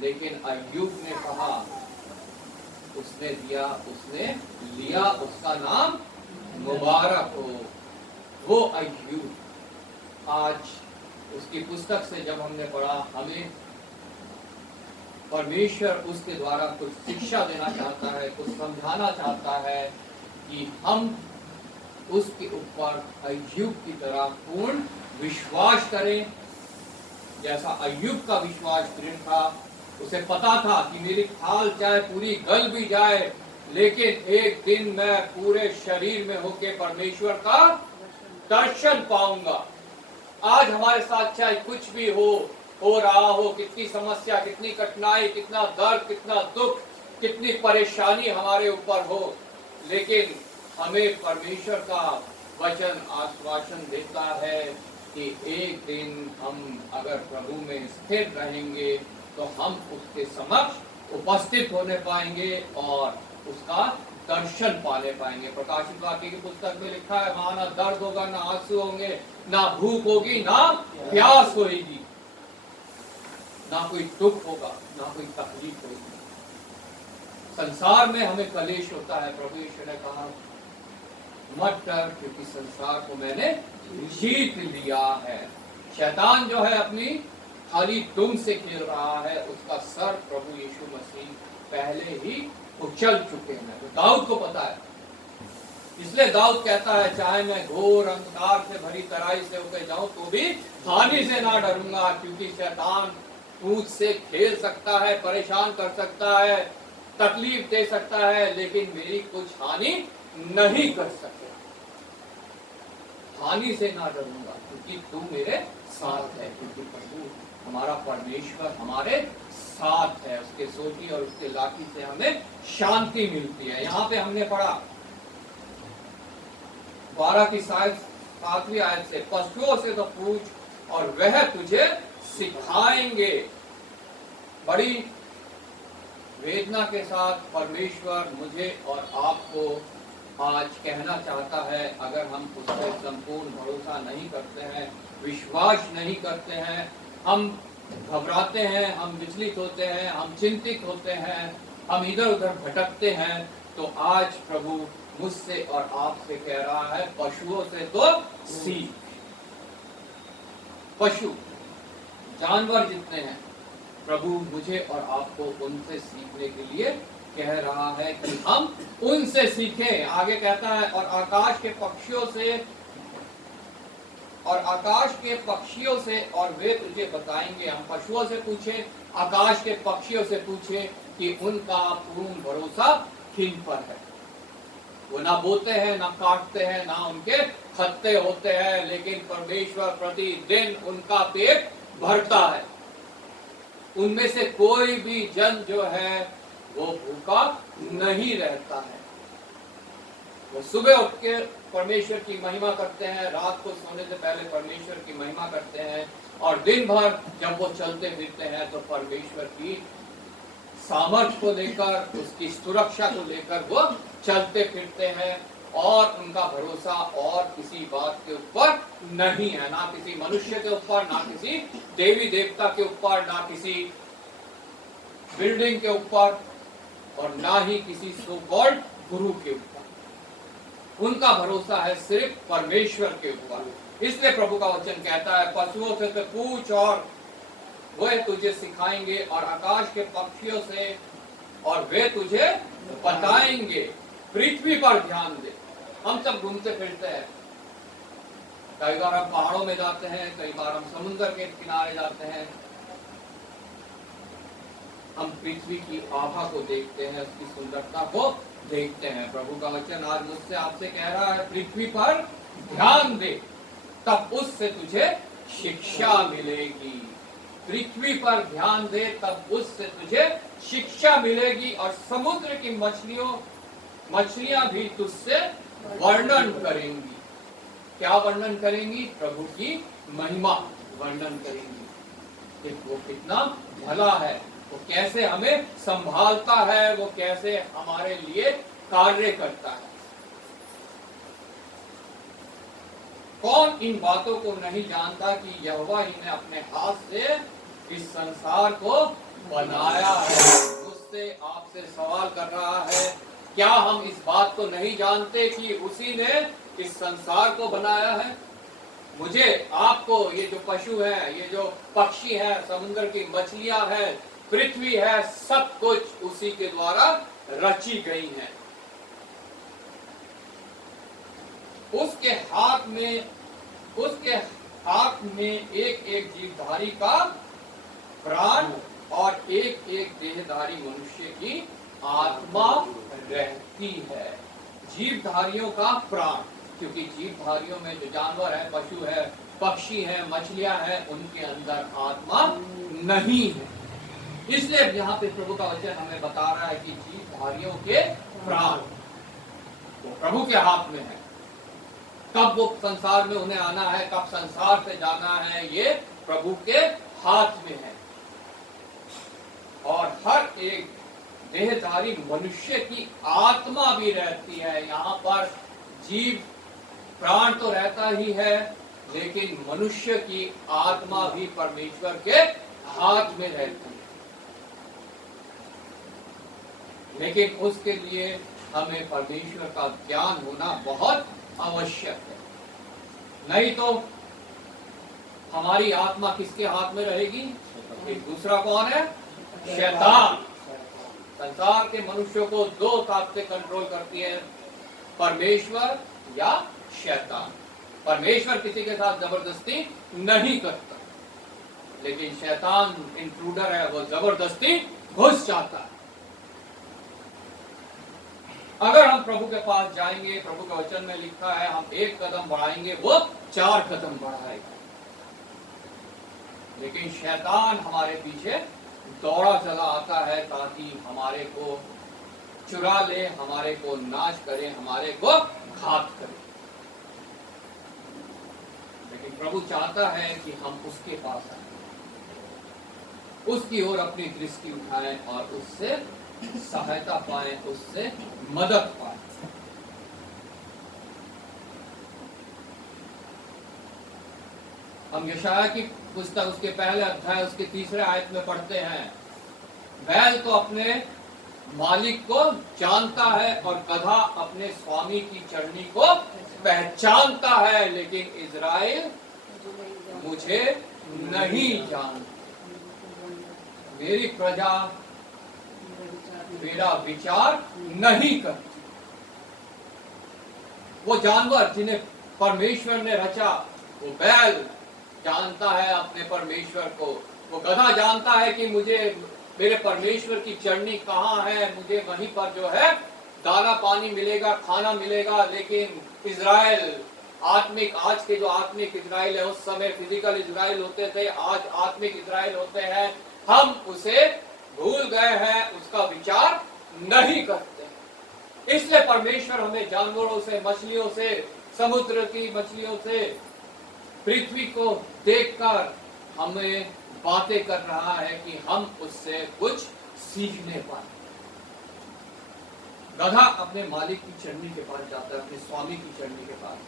लेकिन अय्यूब ने कहा, उसने लिया, उसका नाम मुबारक हो। वो अय्यूब आज उसकी पुस्तक से जब हमने पढ़ा, हमें परमेश्वर उसके द्वारा कुछ शिक्षा देना चाहता है, कुछ समझाना चाहता है कि हम उसके ऊपर अय्यूब की तरह पूर्ण विश्वास करें। जैसा अय्यूब का विश्वास दृढ़ था, उसे पता था कि मेरी खाल चाहे पूरी गल भी जाए लेकिन एक दिन मैं पूरे शरीर में होके परमेश्वर का दर्शन पाऊंगा। आज हमारे साथ चाहे कुछ भी हो रहा हो, कितनी समस्या, कितनी कठिनाई, कितना दर्द, कितना दुख, कितनी परेशानी हमारे ऊपर हो, लेकिन हमें परमेश्वर का वचन आश्वासन देता है कि एक दिन हम अगर प्रभु में स्थिर रहेंगे तो हम उसके समक्ष उपस्थित होने पाएंगे और उसका दर्शन पाने पाएंगे। प्रकाशित वाक्य की पुस्तक में लिखा है, वहां ना दर्द होगा, ना आंसू होंगे, ना भूख होगी, ना प्यास होगी, ना कोई दुख होगा, ना कोई तकलीफ होगी। संसार में हमें कलेश होता है, प्रभु यीशु ने कहा मत डर क्योंकि संसार को मैंने जीत लिया है। शैतान जो है अपनी खाली दुम से खेल रहा है, उसका सर प्रभु यीशु मसीह पहले ही उछल चुके हैं। तो दाऊद को पता है, इसलिए दाऊद कहता है, चाहे मैं घोर अंधकार से भरी तराई से होकर जाऊं तो भी हानि से ना डरूंगा, क्योंकि शैतान मुझसे खेल सकता है, परेशान कर सकता है, तकलीफ दे सकता है, लेकिन मेरी कुछ हानि नहीं कर सके। हानि से ना डरूंगा क्योंकि तू मेरे साथ है, क्योंकि प्रभु हमारा परमेश्वर हमारे साथ है। उसके सोटी और उसके लाठी से हमें शांति मिलती है। यहाँ पे हमने पढ़ा 12 की 7वीं आयत से, पशुओं से तो पूछ और वह तुझे सिखाएंगे। बड़ी वेदना के साथ परमेश्वर मुझे और आपको आज कहना चाहता है, अगर हम उस पर संपूर्ण भरोसा नहीं करते हैं, विश्वास नहीं करते हैं, हम घबराते हैं, हम विचलित होते हैं, हम चिंतित होते हैं, हम इधर उधर भटकते हैं, तो आज प्रभु मुझसे और आपसे कह रहा है, पशुओं से तो सीख। पशु जानवर जितने हैं, प्रभु मुझे और आपको उनसे सीखने के लिए कह रहा है कि हम उनसे सीखें। आगे कहता है, और आकाश के पक्षियों से और वे तुझे बताएंगे। हम पशुओं से पूछे, आकाश के पक्षियों से पूछे कि उनका पूर्ण भरोसा किन पर है। वो ना बोते हैं, ना काटते हैं, ना उनके खत्ते होते हैं, लेकिन परमेश्वर प्रतिदिन उनका पेट भरता है। उनमें से कोई भी जन जो है वो भूखा नहीं रहता है। वो सुबह उठ के परमेश्वर की महिमा करते हैं, रात को सोने से पहले परमेश्वर की महिमा करते हैं, और दिन भर जब वो चलते फिरते हैं तो परमेश्वर की सामर्थ्य को लेकर, उसकी सुरक्षा को लेकर वो चलते फिरते हैं, और उनका भरोसा और किसी बात के ऊपर नहीं है, ना किसी मनुष्य के ऊपर, ना किसी देवी देवता के ऊपर, ना किसी बिल्डिंग के ऊपर, और ना ही किसी सो कॉल्ड गुरु के ऊपर। उनका भरोसा है सिर्फ परमेश्वर के ऊपर। इसलिए प्रभु का वचन कहता है, पशुओं से तो पूछ और वे तुझे सिखाएंगे, और आकाश के पक्षियों से और वे तुझे बताएंगे। पृथ्वी पर ध्यान दे। हम सब घूमते फिरते हैं, कई बार हम पहाड़ों में जाते हैं, कई बार हम समुद्र के किनारे जाते हैं, हम पृथ्वी की आभा को देखते हैं, उसकी सुंदरता को देखते हैं। प्रभु का वचन आज मुझसे आपसे कह रहा है, पृथ्वी पर ध्यान दे, तब उससे तुझे शिक्षा मिलेगी। पृथ्वी पर ध्यान दे, तब उससे तुझे शिक्षा मिलेगी, और समुद्र की मछलियां भी तुझसे वर्णन करेंगी। क्या वर्णन करेंगी? प्रभु की महिमा वर्णन करेंगी। देख वो कितना भला है, वो कैसे हमें संभालता है, वो कैसे हमारे लिए कार्य करता है। कौन इन बातों को नहीं जानता कि यहोवा ही ने अपने हाथ से इस संसार को बनाया है। उससे आपसे सवाल कर रहा है, क्या हम इस बात को नहीं जानते कि उसी ने इस संसार को बनाया है? मुझे आपको, ये जो पशु है, ये जो पक्षी है, समुद्र की मछलियां है, पृथ्वी है, सब कुछ उसी के द्वारा रची गई है। उसके हाथ में एक एक जीवधारी का प्राण और एक एक देहधारी मनुष्य की आत्मा रहती है। जीवधारियों का प्राण, क्योंकि जीवधारियों में जो जानवर है, पशु है, पक्षी है, मछलियां हैं, उनके अंदर आत्मा नहीं है। इसलिए यहाँ पे प्रभु का वचन हमें बता रहा है कि जीवधारियों के प्राण वो प्रभु के हाथ में है। कब वो संसार में उन्हें आना है, कब संसार से जाना है, ये प्रभु के हाथ में है। और हर एक देहधारी मनुष्य की आत्मा भी रहती है। यहाँ पर जीव प्राण तो रहता ही है, लेकिन मनुष्य की आत्मा भी परमेश्वर के हाथ में रहती है। लेकिन उसके लिए हमें परमेश्वर का ज्ञान होना बहुत आवश्यक है। नहीं तो हमारी आत्मा किसके हाथ में रहेगी? एक दूसरा कौन है? शैतान। संसार के मनुष्यों को दो ताकतें कंट्रोल करती है, परमेश्वर या शैतान। परमेश्वर किसी के साथ जबरदस्ती नहीं करता, लेकिन शैतान इंट्रूडर है, वो जबरदस्ती घुस जाता है। अगर हम प्रभु के पास जाएंगे, प्रभु के वचन में लिखा है, हम एक कदम बढ़ाएंगे, वो 4 कदम बढ़ाएगा। लेकिन शैतान हमारे पीछे दौड़ा चला आता है ताकि हमारे को चुरा ले, हमारे को नाश करे, हमारे को घात करे। लेकिन प्रभु चाहता है कि हम उसके पास आए, उसकी ओर अपनी दृष्टि उठाएं और उससे सहायता पाएं, उससे मदद पाएं। हम यशायाह की पुस्तक उसके पहले अध्याय उसके 3 आयत में पढ़ते हैं, बैल तो अपने मालिक को जानता है और गधा अपने स्वामी की चरनी को पहचानता है, लेकिन इज़राइल मुझे नहीं जानता। मेरी प्रजा मेरा विचार नहीं करती। वो जानवर जिन्हें परमेश्वर ने रचा, वो बैल जानता है अपने परमेश्वर को, वो गधा जानता है कि मुझे मेरे परमेश्वर की चरनी कहाँ है, मुझे वहीं पर जो है दाना पानी मिलेगा, खाना मिलेगा। लेकिन इज़राइल आत्मिक, आज के जो आत्मिक इज़राइल है, उस समय फिजिकल इज़राइल होते थे, आज आत्मिक इज़राइल होते हैं, हम उसे भूल गए हैं, उसका विचार नहीं करते। इसलिए परमेश्वर हमें जानवरों से, मछलियों से, समुद्र की मछलियों से, पृथ्वी को देखकर हमें बातें कर रहा है कि हम उससे कुछ सीखने पाए। गधा अपने मालिक की चरनी के पास जाता है, अपने स्वामी की चरनी के पास,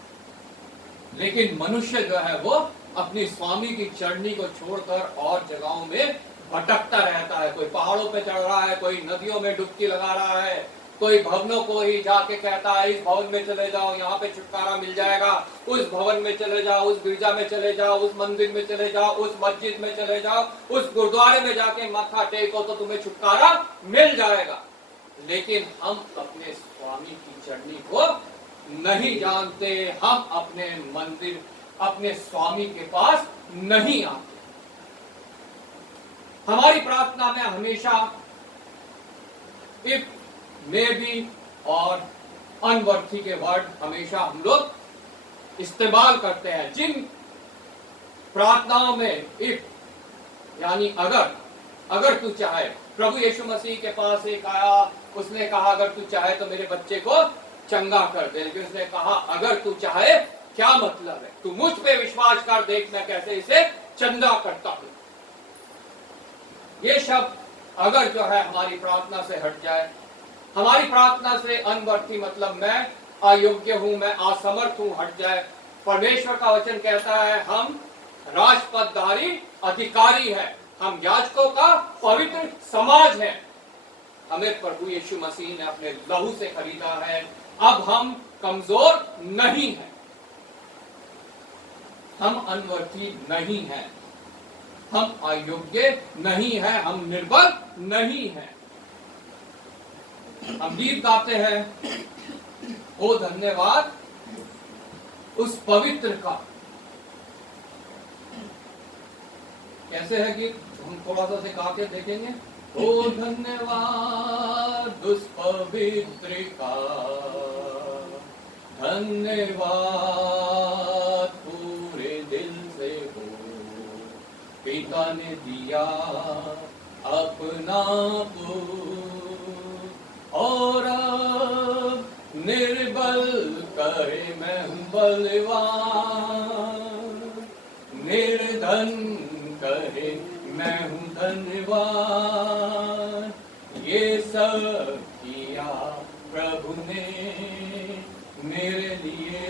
लेकिन मनुष्य जो है वो अपनी स्वामी की चरनी को छोड़कर और जगहों में भटकता रहता है। कोई पहाड़ों पे चढ़ रहा है, कोई नदियों में डुबकी लगा रहा है, कोई भवनों को ही जाके कहता है इस भवन में चले जाओ, यहाँ पे छुटकारा मिल जाएगा, उस भवन में चले जाओ, उस गिरजा में चले जाओ, उस मंदिर में चले जाओ, उस मस्जिद में चले जाओ, उस गुरुद्वारे में जाके माथा टेको तो तुम्हें छुटकारा मिल जाएगा। लेकिन हम अपने स्वामी की चरनी को नहीं जानते, हम अपने मंदिर, अपने स्वामी के पास नहीं आते। हमारी प्रार्थना में हमेशा इफ, मे बी और अनवर्थी के वर्ड हमेशा हम लोग इस्तेमाल करते हैं। जिन प्रार्थनाओं में इफ यानी अगर तू चाहे, प्रभु यीशु मसीह के पास एक आया, उसने कहा अगर तू चाहे तो मेरे बच्चे को चंगा कर दे, लेकिन उसने कहा अगर तू चाहे क्या मतलब है, तू मुझ पे विश्वास कर, देख मैं कैसे इसे चंगा करता हूं। ये शब्द अगर जो है हमारी प्रार्थना से हट जाए, हमारी प्रार्थना से अनवर्थी मतलब मैं अयोग्य हूं, मैं असमर्थ हूं, हट जाए। परमेश्वर का वचन कहता है हम राजपदधारी अधिकारी हैं, हम याजकों का पवित्र समाज है, हमें प्रभु यीशु मसीह ने अपने लहू से खरीदा है, अब हम कमजोर नहीं हैं, हम अनवर्थी नहीं हैं, हम अयोग्य नहीं हैं, हम निर्बल नहीं हैं। हम गीत गाते हैं, ओ धन्यवाद उस पवित्र का। कैसे है गीत, हम थोड़ा सा से गा के देखेंगे। ओ धन्यवाद उस पवित्र का, धन्यवाद पूरे दिल से हो, पिता ने दिया अपना पुत्र और अब निर्बल करे मैं बलवान, निर्धन करे मैं हूँ धन्यवान, ये सब किया प्रभु ने मेरे लिए,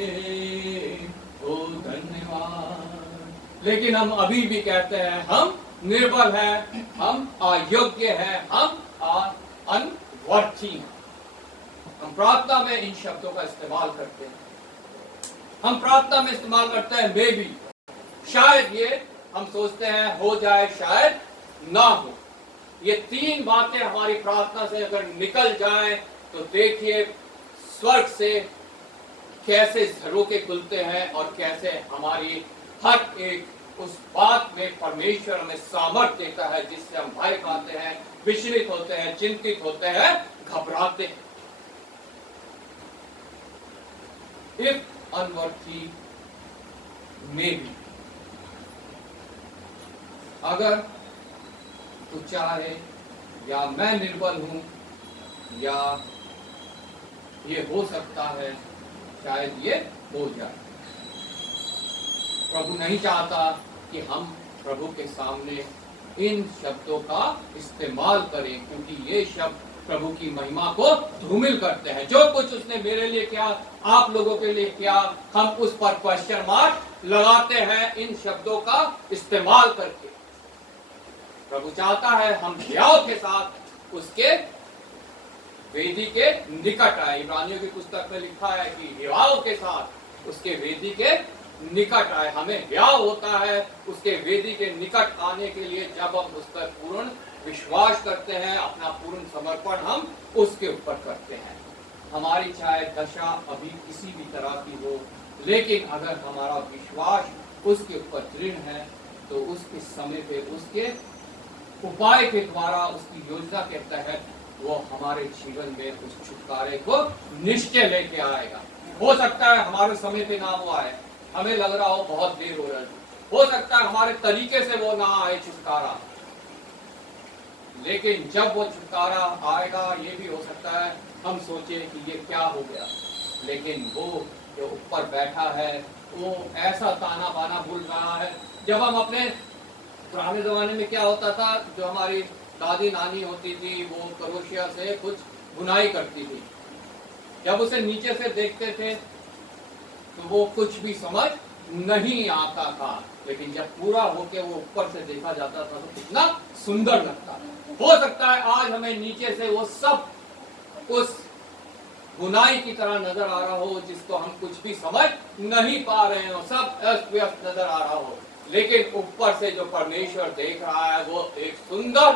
ओ धन्यवाद। लेकिन हम अभी भी कहते हैं हम निर्बल हैं, हम अयोग्य हैं, हम अनवर्थी हैं। हम प्रार्थना में इन शब्दों का इस्तेमाल करते हैं, हम प्रार्थना में इस्तेमाल करते हैं मे बी, शायद ये हम सोचते हैं हो जाए, शायद ना हो। ये तीन बातें हमारी प्रार्थना से अगर निकल जाएं तो देखिए स्वर्ग से कैसे झरोखे खुलते हैं और कैसे हमारी हर एक उस बात में परमेश्वर हमें सामर्थ्य देता है जिससे हम भय खाते हैं, विचलित होते हैं, चिंतित होते हैं, घबराते हैं। इफ अनवर्थी मे बी, अगर तू चाहे, या मैं निर्बल हूं, या ये हो सकता है, शायद ये हो जाए। प्रभु नहीं चाहता कि हम प्रभु के सामने इन शब्दों का इस्तेमाल करें, क्योंकि ये शब्द प्रभु की महिमा को धूमिल करते हैं। जो कुछ उसने मेरे लिए किया, आप लोगों के लिए किया, हम उस पर क्वेश्चन मार्क लगाते हैं इन शब्दों का इस्तेमाल करके। प्रभु चाहता है हम दयाव के साथ उसके वेदी के निकट आए। इब्रानियों की पुस्तक में लिखा है कि दयाव के साथ उसके वेदी के निकट आए। हमें दयाव होता है उसके वेदी के निकट आने के लिए जब हम उस पर पूर्ण विश्वास करते हैं, अपना पूर्ण समर्पण हम उसके ऊपर करते हैं। हमारी चाहे दशा अभी किसी भी तरह की हो, लेकिन अगर हमारा विश्वास उसके ऊपर दृढ़ है तो उसके समय पे उसके उपाय के द्वारा, उसकी योजना के तहत वो हमारे जीवन में उस छुटकारे को निश्चय लेके आएगा। हो सकता है हमारे समय पे ना हुआ है, हमें लग रहा हो बहुत देर हो रही है, हो सकता है हमारे तरीके से वो ना आए छुटकारा, लेकिन जब वो छुटकारा आएगा ये भी हो सकता है हम सोचे कि ये क्या हो गया, लेकिन वो जो ऊपर बैठा है वो ऐसा ताना बाना बोल रहा है। जब हम अपने पुराने जमाने में क्या होता था, जो हमारी दादी नानी होती थी वो क्रोशिया से कुछ बुनाई करती थी, जब उसे नीचे से देखते थे तो वो कुछ भी समझ नहीं आता था, लेकिन जब पूरा होके वो ऊपर से देखा जाता था तो कितना सुंदर लगता। हो सकता है आज हमें नीचे से वो सब उस बुनाई की तरह नजर आ रहा हो जिसको हम कुछ भी समझ नहीं पा रहे हो, सब अस्त व्यस्त नजर आ रहा हो, लेकिन ऊपर से जो परमेश्वर देख रहा है वो एक सुंदर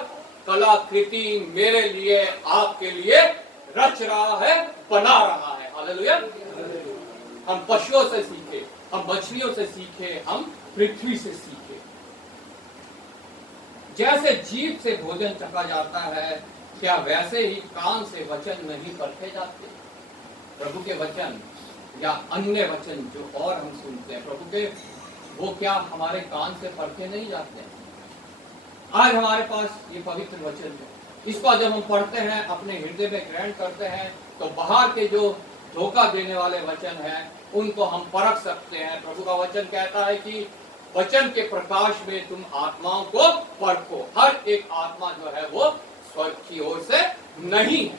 कलाकृति मेरे लिए, आपके लिए रच रहा है, बना रहा है। हालेलुया। हम पशुओं से सीखे, हम मछलियों से सीखे, हम पृथ्वी से सीखे। जैसे जीभ से भोजन चखा जाता है, क्या वैसे ही कान से वचन नहीं परखे जाते? प्रभु के वचन या अन्य वचन जो और हम सुनते हैं प्रभु के, वो क्या हमारे कान से परखे नहीं जाते? आज हमारे पास ये पवित्र वचन है, इसको जब हम पढ़ते हैं, अपने हृदय में ग्रहण करते हैं, तो बाहर के जो धोखा देने वाले वचन हैं उनको हम परख सकते हैं। प्रभु का वचन कहता है कि वचन के प्रकाश में तुम आत्माओं को परखो। हर एक आत्मा जो है वो स्वर्ग की ओर से नहीं है,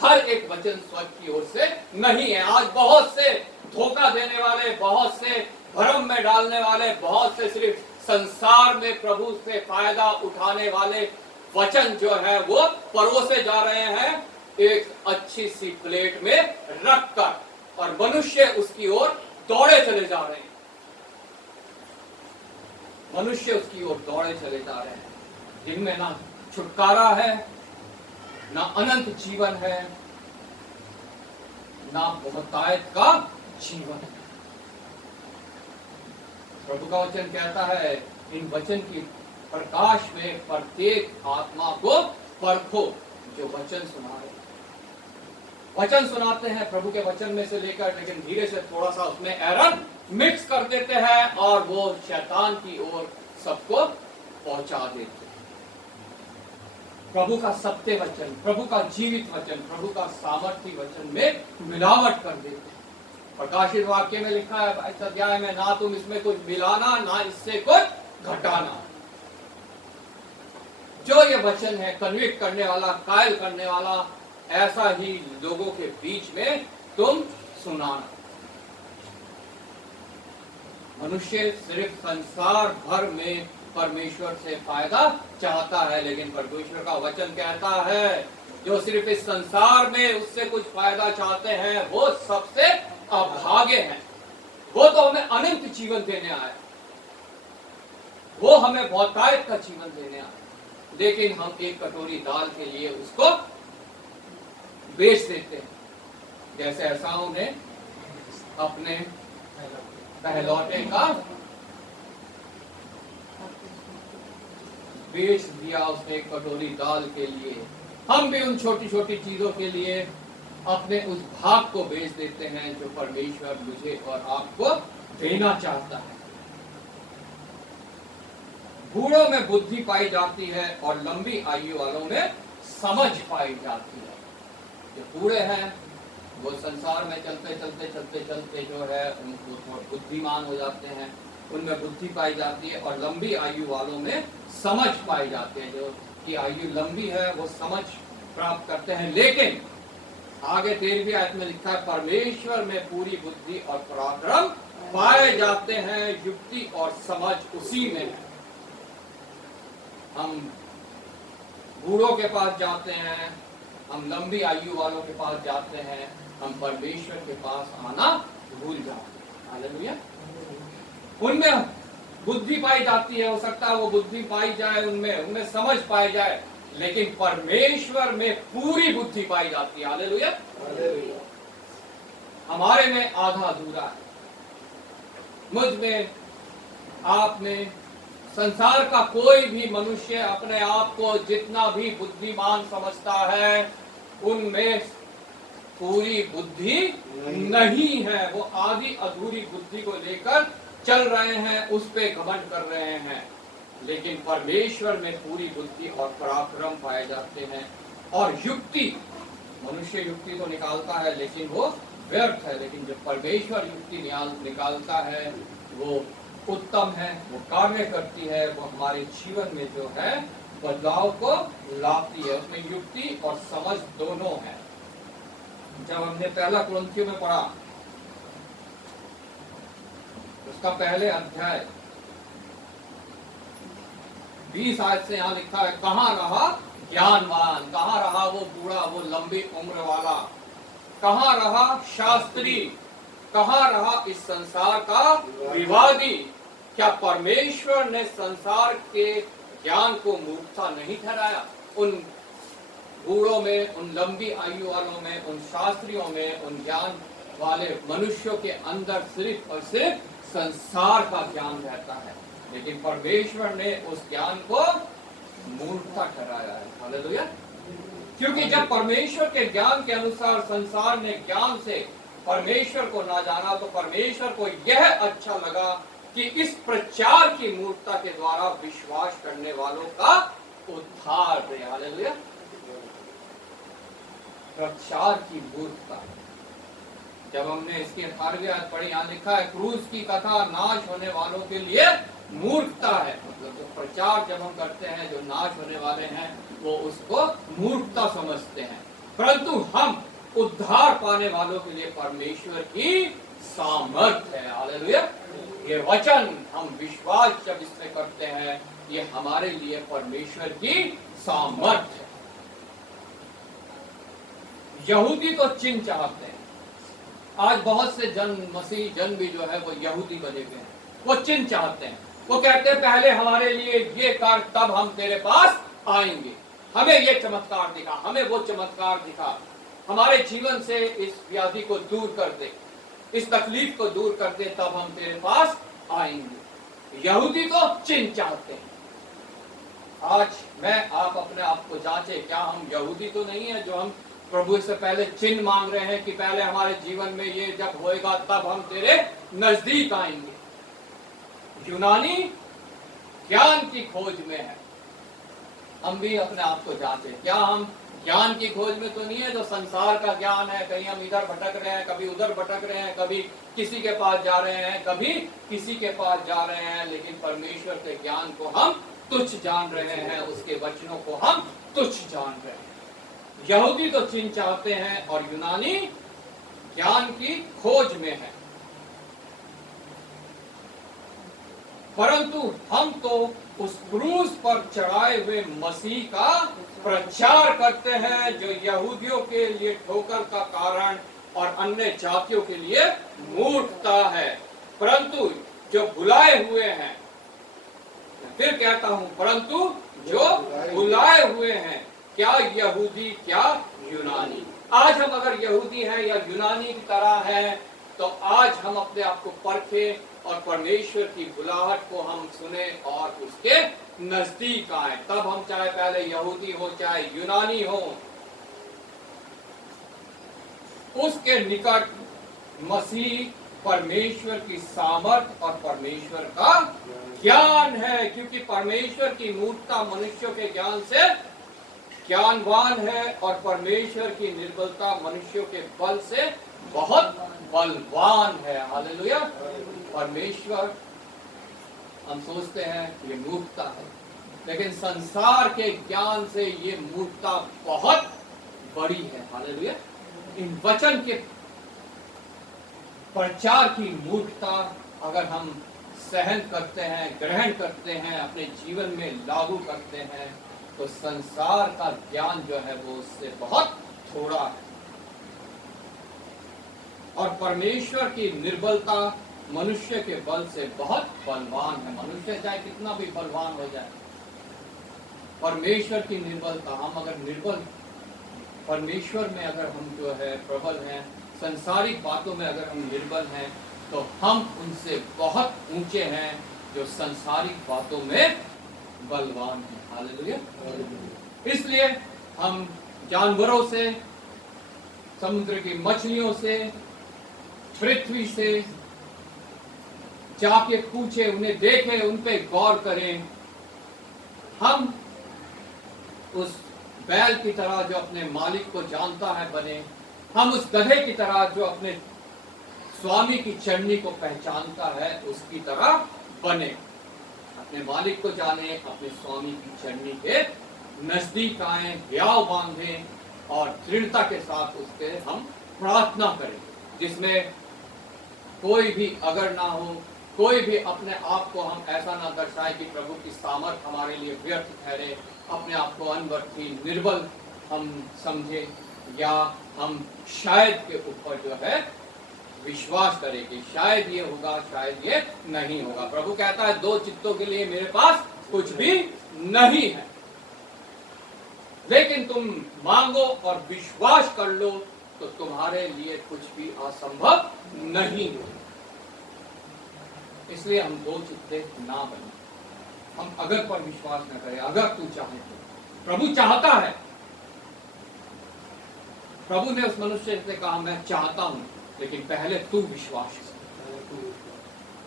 हर एक वचन स्वर्ग की ओर से नहीं है। आज बहुत से धोखा देने वाले, बहुत से भ्रम में डालने वाले, बहुत से सिर्फ संसार में प्रभु से फायदा उठाने वाले वचन जो है वो परोसे जा रहे हैं एक अच्छी सी प्लेट में रखकर, और मनुष्य उसकी ओर दौड़े चले जा रहे हैं, मनुष्य उसकी ओर दौड़े चले जा रहे हैं, जिनमें ना छुटकारा है, ना अनंत जीवन है, ना बहुतायत का जीवन है। प्रभु का वचन कहता है इन वचन की प्रकाश में प्रत्येक आत्मा को परखो जो वचन सुना रहे। वचन सुनाते हैं प्रभु के वचन में से लेकर, लेकिन धीरे से थोड़ा सा उसमें एरर मिक्स कर देते हैं और वो शैतान की ओर सबको पहुंचा देते हैं। प्रभु का सत्य वचन, प्रभु का जीवित वचन, प्रभु का सामर्थ्य वचन में मिलावट कर देते हैं। प्रकाशित वाक्य में लिखा है 22 अध्याय में, ना तुम इसमें कुछ मिलाना ना इससे कुछ घटाना। जो ये वचन है कन्विक्ट करने वाला, कायल करने वाला, ऐसा ही लोगों के बीच में तुम सुनाना। मनुष्य सिर्फ संसार भर में परमेश्वर से फायदा चाहता है, लेकिन परमेश्वर का वचन कहता है जो सिर्फ इस संसार में उससे कुछ फायदा चाहते हैं वो सबसे अभागे हैं। वो तो हमें अनंत जीवन देने आया, वो हमें बहुतायत का जीवन देने आया, लेकिन हम एक कटोरी दाल के लिए उसको बेच देते हैं। जैसे एसाऊ ने अपने पहलौठे का बेच दिया उसने एक कटोरी दाल के लिए। हम भी उन छोटी छोटी चीजों के लिए अपने उस भाग को बेच देते हैं जो परमेश्वर मुझे और आपको देना चाहता है। बूढ़ों में बुद्धि पाई जाती है और लंबी आयु वालों में समझ पाई जाती है। जो बूढ़े हैं वो संसार में चलते चलते जो है उनको बुद्धिमान हो जाते हैं, उनमें बुद्धि पाई जाती है, और लंबी आयु वालों में समझ पाई जाती है। जो की आयु लंबी है वो समझ प्राप्त करते हैं। लेकिन आगे 13वीं आयत में लिखा है, परमेश्वर में पूरी बुद्धि और पराक्रम पाए जाते हैं, युक्ति और समझ उसी में है। हम बूढ़ों के पास जाते हैं, हम लंबी आयु वालों के पास जाते हैं, हम परमेश्वर के पास आना भूल जाते हैं। हालेलुया। उनमें बुद्धि पाई जाती है, हो सकता है वो बुद्धि पाई जाए, उनमें समझ पाई जाए, लेकिन परमेश्वर में पूरी बुद्धि पाई जाती है। हालेलुया। हमारे में आधा अधूरा है, मुझ में, आप में, संसार का कोई भी मनुष्य अपने आप को जितना भी बुद्धिमान समझता है, उनमें पूरी बुद्धि नहीं है। वो आधी अधूरी बुद्धि को लेकर चल रहे हैं, उस पे घमंड कर रहे हैं। लेकिन परमेश्वर में पूरी बुद्धि और पराक्रम पाए जाते हैं। और युक्ति, मनुष्य युक्ति तो निकालता है लेकिन वो व्यर्थ है, लेकिन जब परमेश्वर युक्ति निकालता है वो उत्तम है, वो कार्य करती है, वो हमारे जीवन में जो है बदलाव को लाती है। उसमें युक्ति और समझ दोनों है। जब हमने पहला कुरिन्थियों में पढ़ा, उसका पहले अध्याय 20 आयत से यहाँ लिखा है, कहाँ रहा ज्ञानवान, कहाँ रहा वो बूढ़ा, वो लंबी उम्र वाला, कहाँ रहा शास्त्री, कहाँ रहा इस संसार का विवादी। क्या परमेश्वर ने संसार के ज्ञान को मूर्खता नहीं ठहराया? उन बूढ़ों में, उन लंबी आयु वालों में, उन शास्त्रियों में, उन ज्ञान वाले मनुष्यों के अंदर सिर्फ और सिर्फ संसार का ज्ञान रहता है, लेकिन परमेश्वर ने उस ज्ञान को मूर्खता ठहराया है। हालेलुया। क्योंकि जब परमेश्वर के ज्ञान के अनुसार संसार ने ज्ञान से परमेश्वर को ना जाना, तो परमेश्वर को यह अच्छा लगा कि इस प्रचार की मूर्खता के द्वारा विश्वास करने वालों का उद्धार दे। हालेलुया। प्रचार की मूर्खता, जब हमने इसकी 18वीं आयत पढ़ी, यहाँ लिखा है, क्रूस की कथा नाश होने वालों के लिए मूर्खता है। मतलब जो प्रचार जब हम करते हैं, जो नाश होने वाले हैं, वो उसको मूर्खता समझते हैं, परंतु हम उद्धार पाने वालों के लिए परमेश्वर की सामर्थ है। हालेलुया। ये वचन हम विश्वास जब इसमें करते हैं, ये हमारे लिए परमेश्वर की सामर्थ है। यहूदी तो चिन्ह चाहते हैं। आज बहुत से मसीह जन भी जो है वो यहूदी बने हुए हैं, वो चिन्ह चाहते हैं। वो कहते हैं पहले हमारे लिए ये कर, तब हम तेरे पास आएंगे, हमें ये चमत्कार दिखा, हमें वो चमत्कार दिखा, हमारे जीवन से इस व्याधि को दूर कर दे, इस तकलीफ को दूर कर दे, तब हम तेरे पास आएंगे। यहूदी तो चिन्ह चाहते हैं। आज मैं आप अपने आप को जांचे, क्या हम यहूदी तो नहीं है जो हम प्रभु से पहले चिन्ह मांग रहे हैं कि पहले हमारे जीवन में ये जब होएगा तब हम तेरे नजदीक आएंगे। यूनानी ज्ञान की खोज में है। हम भी अपने आप को जांचे, क्या हम ज्ञान की खोज में तो नहीं है जो संसार का ज्ञान है? कहीं हम इधर भटक रहे हैं, कभी उधर भटक रहे हैं, कभी किसी के पास जा रहे हैं, कभी किसी के पास जा रहे हैं, लेकिन परमेश्वर के ज्ञान को हम तुच्छ जान रहे हैं, उसके वचनों को हम तुच्छ जान रहे हैं। यहूदी तो चिन्ह चाहते हैं और यूनानी ज्ञान की खोज में है, परंतु हम तो उस क्रूस पर चढ़ाए हुए मसीह का प्रचार करते हैं, जो यहूदियों के लिए ठोकर का कारण और अन्य जातियों के लिए मूर्खता है। परंतु जो बुलाए हुए हैं, फिर कहता हूं, परंतु जो बुलाए हुए हैं, क्या यहूदी क्या यूनानी। आज हम अगर यहूदी हैं या यूनानी की तरह हैं, तो आज हम अपने आप को परखें और परमेश्वर की बुलाहट को हम सुने और उसके नजदीक आए, तब हम चाहे पहले यहूदी हो चाहे यूनानी हो, उसके निकट मसीह परमेश्वर की सामर्थ और परमेश्वर का ज्ञान है। क्योंकि परमेश्वर की मूर्खता मनुष्यों के ज्ञान से ज्ञानवान है और परमेश्वर की निर्बलता मनुष्यों के बल से बहुत बलवान है। हालेलुया। परमेश्वर हम सोचते हैं ये मूर्खता है, लेकिन संसार के ज्ञान से ये मूर्खता बहुत बड़ी है। हालेलुया। इन वचन के प्रचार की मूर्खता अगर हम सहन करते हैं, ग्रहण करते हैं, अपने जीवन में लागू करते हैं, तो संसार का ज्ञान जो है वो उससे बहुत थोड़ा है। और परमेश्वर की निर्बलता मनुष्य के बल से बहुत बलवान है। मनुष्य चाहे कितना भी बलवान हो जाए, परमेश्वर की निर्बलता, हम अगर निर्बल, परमेश्वर में अगर हम जो है प्रबल हैं, संसारिक बातों में अगर हम निर्बल हैं, तो हम उनसे बहुत ऊंचे हैं जो संसारिक बातों में बलवान हैं। हालेलुया। इसलिए हम जानवरों से, समुद्र की मछलियों से, पृथ्वी से जाके पूछे, उन्हें देखें, उन पे गौर करें। हम उस बैल की तरह जो अपने मालिक को जानता है बने, हम उस गधे की तरह जो अपने स्वामी की चरनी को पहचानता है उसकी तरह बने। अपने मालिक को जाने, अपने स्वामी की चरनी के नजदीक आए, ब्याव बांधे और दृढ़ता के साथ उसके हम प्रार्थना करें, जिसमें कोई भी अगर ना हो, कोई भी अपने आप को हम ऐसा ना दर्शाए कि प्रभु की सामर्थ हमारे लिए व्यर्थ ठहरे, अपने आप को अनवर्थी, निर्बल हम समझे, या हम शायद के ऊपर जो है विश्वास करें कि शायद ये होगा, शायद ये नहीं होगा। प्रभु कहता है 2 चित्तों के लिए मेरे पास कुछ भी नहीं है, लेकिन तुम मांगो और विश्वास कर लो तो तुम्हारे लिए कुछ भी असंभव नहीं है। इसलिए हम 2 चित्ते ना बने, हम अगर पर विश्वास न करें। अगर तू चाहे तो, प्रभु चाहता है। प्रभु ने उस मनुष्य से कहा मैं चाहता हूं, लेकिन पहले तू विश्वास कर।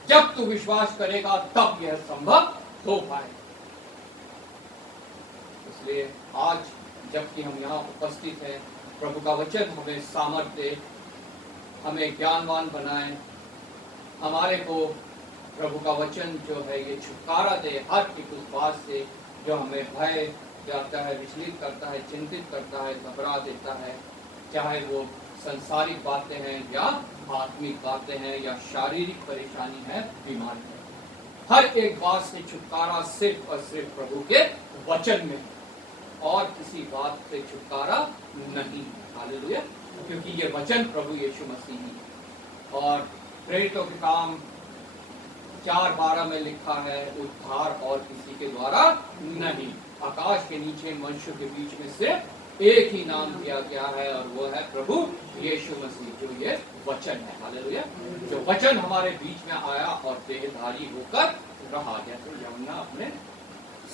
जब तू विश्वास करेगा तब यह संभव हो पाए। इसलिए आज जबकि हम यहाँ उपस्थित हैं, प्रभु का वचन हमें सामर्थ्य दे, हमें ज्ञानवान बनाए, हमारे को प्रभु का वचन जो है ये छुटकारा दे हर एक उस बात से जो हमें भय जाता है, विचलित करता है, चिंतित करता है, घबरा देता है, चाहे वो संसारिक बातें हैं या आत्मिक बातें हैं या शारीरिक परेशानी है, बीमारी है। हर एक बात से छुटकारा सिर्फ और सिर्फ प्रभु के वचन में, और किसी बात से छुटकारा नहीं। हालेलुया। क्योंकि ये वचन प्रभु यीशु मसीह ही है। और प्रेरितों के काम 4:12 में लिखा है, उद्धार और किसी के द्वारा नहीं, आकाश के नीचे मनुष्य के बीच में सिर्फ एक ही नाम दिया गया है, और वो है प्रभु यीशु मसीह, जो ये वचन है। हालेलुया। जो वचन हमारे बीच में आया और देहधारी होकर रहा, जैसे यमुना अपने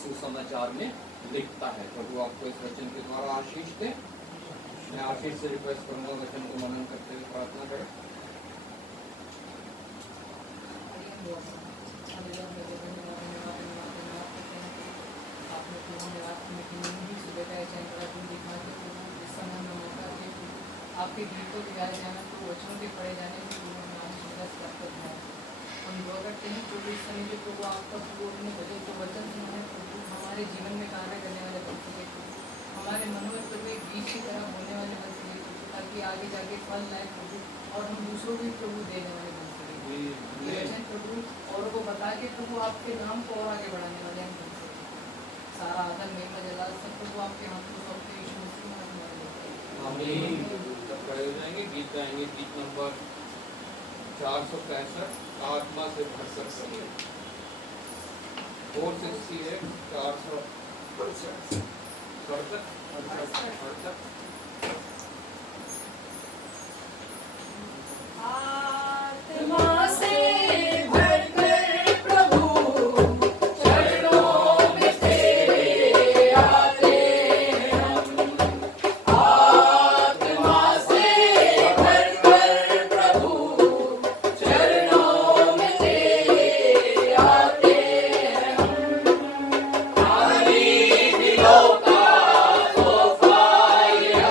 सुसमाचार में लिखता है। प्रभु आपको इस वचन के द्वारा आशीष दे। मैं आशीष से रिक्वेस्ट करूंगा वचन को मनन करते हुए प्रार्थना करें। आपके गीतों के गाए जाने को, वचनों के पढ़े जाने से हम दुआ करते हैं प्रभु इस समय जो प्रभु आपका प्रभु अपने भजन को वचन सुना है प्रभु हमारे जीवन में कार्य करने वाले बन सके, हमारे मनों में प्रभु एक बीज की तरह होने वाले बन सके, ताकि आगे जाके फल लाए प्रभु, और हम दूसरों को भी प्रभु देने वाले बन सके। वचन प्रभु औरों को बता के प्रभु आपके नाम को और आगे बढ़ाने वाले हम बन सके। सारा आदर महिमा जलाल सब प्रभु आपके हाथ को सौंपते यीशु मसीह में आमीन। जब खड़े हो जाएंगे, गीत गाएंगे, गीत नंबर 465, आत्मा से भर सकते, 468, 467। आत्मा से भरकर प्रभु चरणों में तेरे आते हम। आत्मा से भरकर प्रभु चरणों में तेरे आते हम। खाली दिलों का तोहफा ये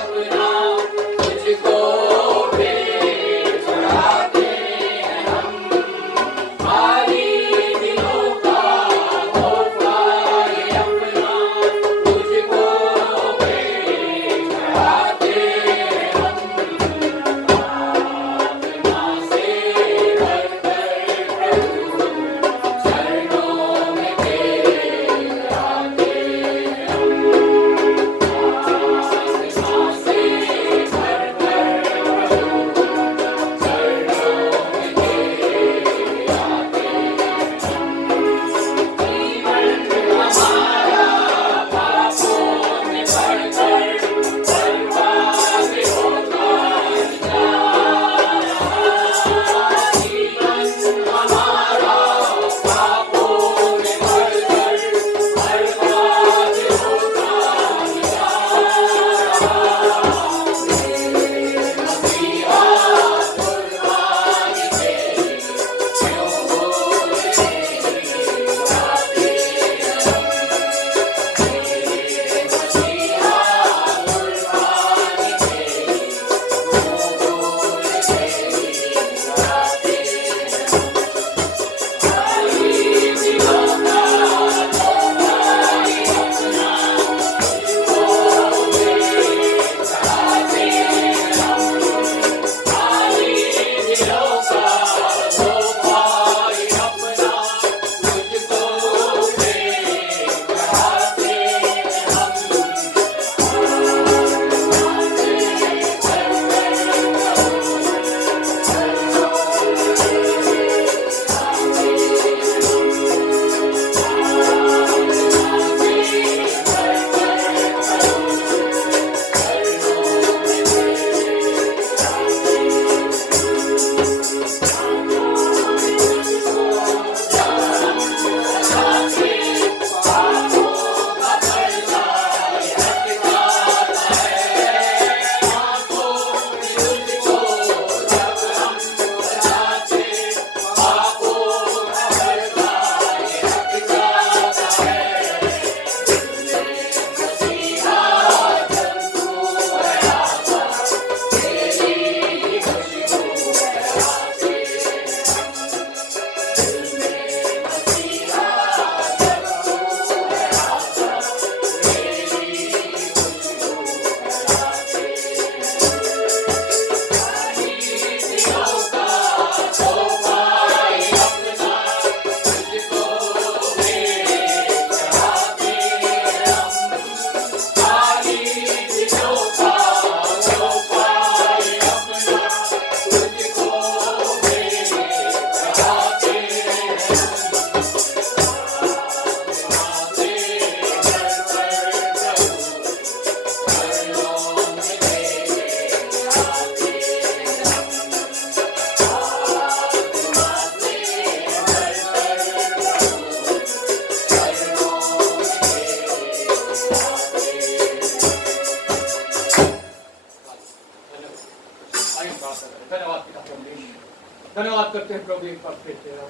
धन्यवाद करते हैं प्रभु एक बार फिर तेरा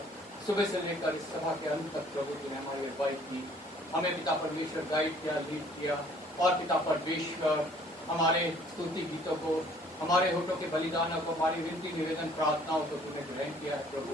सुबह से लेकर इस सभा के अंत तक प्रभु जी ने हमारी अगुवाई की, हमें पिता परमेश्वर गाइड किया, लीड किया, और पिता परमेश्वर हमारे स्तुति गीतों को, हमारे होठों के बलिदानों को, हमारी विनती निवेदन प्रार्थनाओं को तूने ग्रहण किया है प्रभु,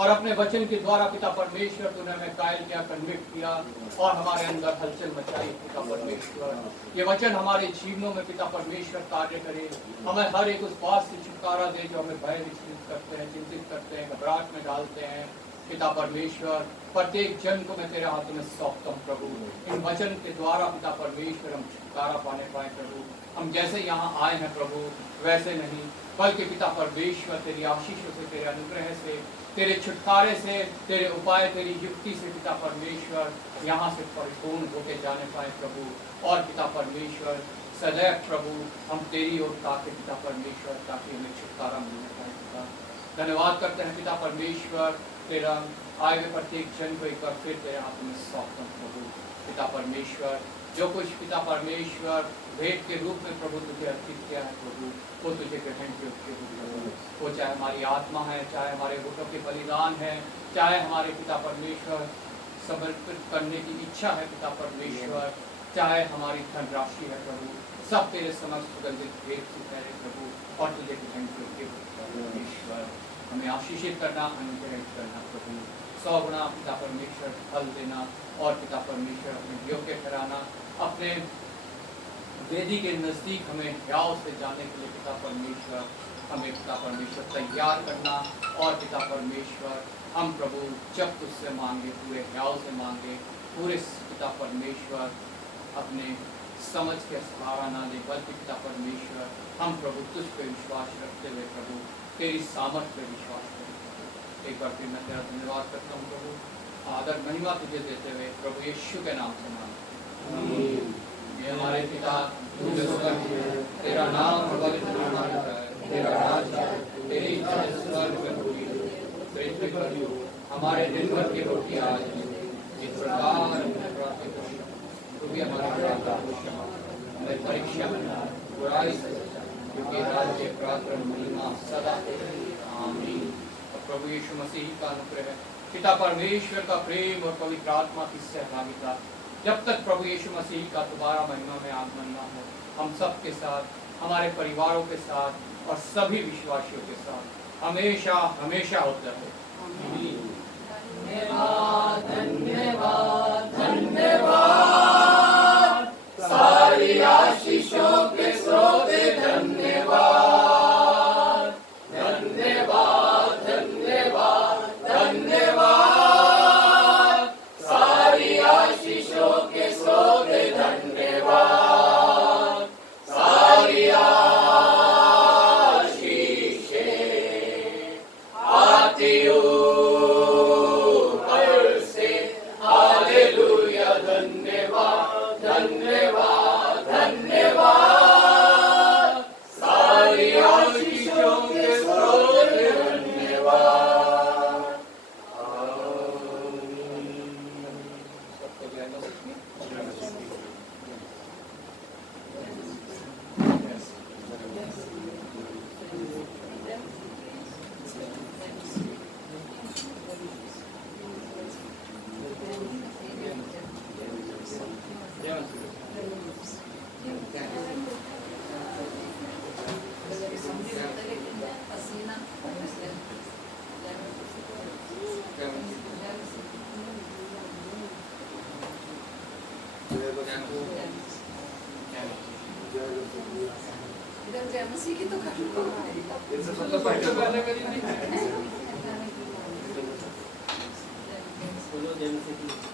और अपने वचन के द्वारा पिता परमेश्वर तूने हमें कायल किया, कन्विक्ट किया, और हमारे अंदर हलचल मचाई पिता परमेश्वर। ये वचन हमारे जीवनों में पिता परमेश्वर कार्य करे, हमें हर एक उस बात से छुटकारा दे जो हमें भय विचलित करते हैं, चिंतित करते हैं, घबराहट में डालते हैं पिता परमेश्वर। प्रत्येक जन को मैं तेरे हाथों में सौंपता हूँ प्रभु, इन वचन के द्वारा पिता परमेश्वर हम छुटकारा पाने पाए प्रभु। हम जैसे यहाँ आए हैं प्रभु वैसे नहीं, बल्कि पिता परमेश्वर तेरी आशीषों से, तेरे अनुग्रह से, तेरे छुटकारे से, तेरे उपाय, तेरी युक्ति से पिता परमेश्वर यहाँ से परिपूर्ण होके जाने पाए प्रभु। और पिता परमेश्वर सदैव प्रभु हम तेरी ओर ताके पिता परमेश्वर, ताकि हमें छुटकारा मिलने पाए पिता। धन्यवाद करते हैं पिता परमेश्वर, तेरा आए हुए प्रत्येक जन को एक बार फिर तेरे हाथ में सौंपता हूं प्रभु। पिता परमेश्वर जो कुछ पिता परमेश्वर भेंट के रूप में प्रभु तुझे अर्पित किया है प्रभु, वो तुझे ग्रहण योग्य हो प्रभु। वो चाहे हमारी आत्मा है, चाहे हमारे होठों के बलिदान है, चाहे हमारे पिता परमेश्वर समर्पित करने की इच्छा है पिता परमेश्वर, चाहे हमारी धनराशि है प्रभु, सब तेरे समक्ष सुगंधित भेंट से ठहरे प्रभु, और तुझे ग्रहण योग्य हो परमेश्वर। हमें आशीषित करना, अनुग्रहित करना प्रभु, 100 गुना पिता परमेश्वर फल देना, और पिता परमेश्वर अपने योग्य ठहराना, अपने वेदी के नजदीक हमें ह्याव से जाने के लिए पिता परमेश्वर हमें पिता परमेश्वर तैयार करना। और पिता परमेश्वर हम प्रभु जब तुझसे मांगे पूरे ह्याव से मांगे, पूरे पिता परमेश्वर अपने समझ के सहारा ना दे, बल्कि पिता परमेश्वर हम प्रभु तुझ पे विश्वास रखते हुए प्रभु तेरी सामर्थ पे विश्वास करें। एक बार फिर मैं तेरा धन्यवाद करता हूँ प्रभु, आदर महिमा तुझे देते हुए प्रभु यीशु के नाम से मांगते हैं। ये हमारे पिता तू जो स्वर्ग में है, तेरा नाम पवित्र माना जाए, तेरा राज्य आए, तेरी इच्छा स्वर्ग में पूरी हो, पृथ्वी पर भी हो। हमारे दिन भर की रोटी आज जिस प्रकार हमें प्राप्त हो, तू भी हमारे अपराध को क्षमा कर, हमें परीक्षा में न डाल, बुराई से बचा, क्योंकि राज्य पराक्रम महिमा सदा तेरे लिए। आमीन। और प्रभु यीशु मसीह का अनुग्रह, पिता परमेश्वर का प्रेम और पवित्र आत्मा की सहभागिता जब तक प्रभु यीशु मसीह का दोबारा महिमा में आगमन न हो, हम सब के साथ, हमारे परिवारों के साथ और सभी विश्वासियों के साथ हमेशा हमेशा होता है। धन्यवाद धन्यवाद धन्यवाद, सारी आशीषों के स्रोते धन्यवाद धन्यवाद धन्यवाद धन्यवाद, सारी आशीषों के स्रोते धन्यवाद, सारी आशीषें आती ऊपर से, हालेलुया धन्यवाद धन्यवाद धन्यवाद, सारी आशीषों के स्रोते धन्यवाद। सबको जय मसीह। जय मसीह की तो बोलो जय मसीह की।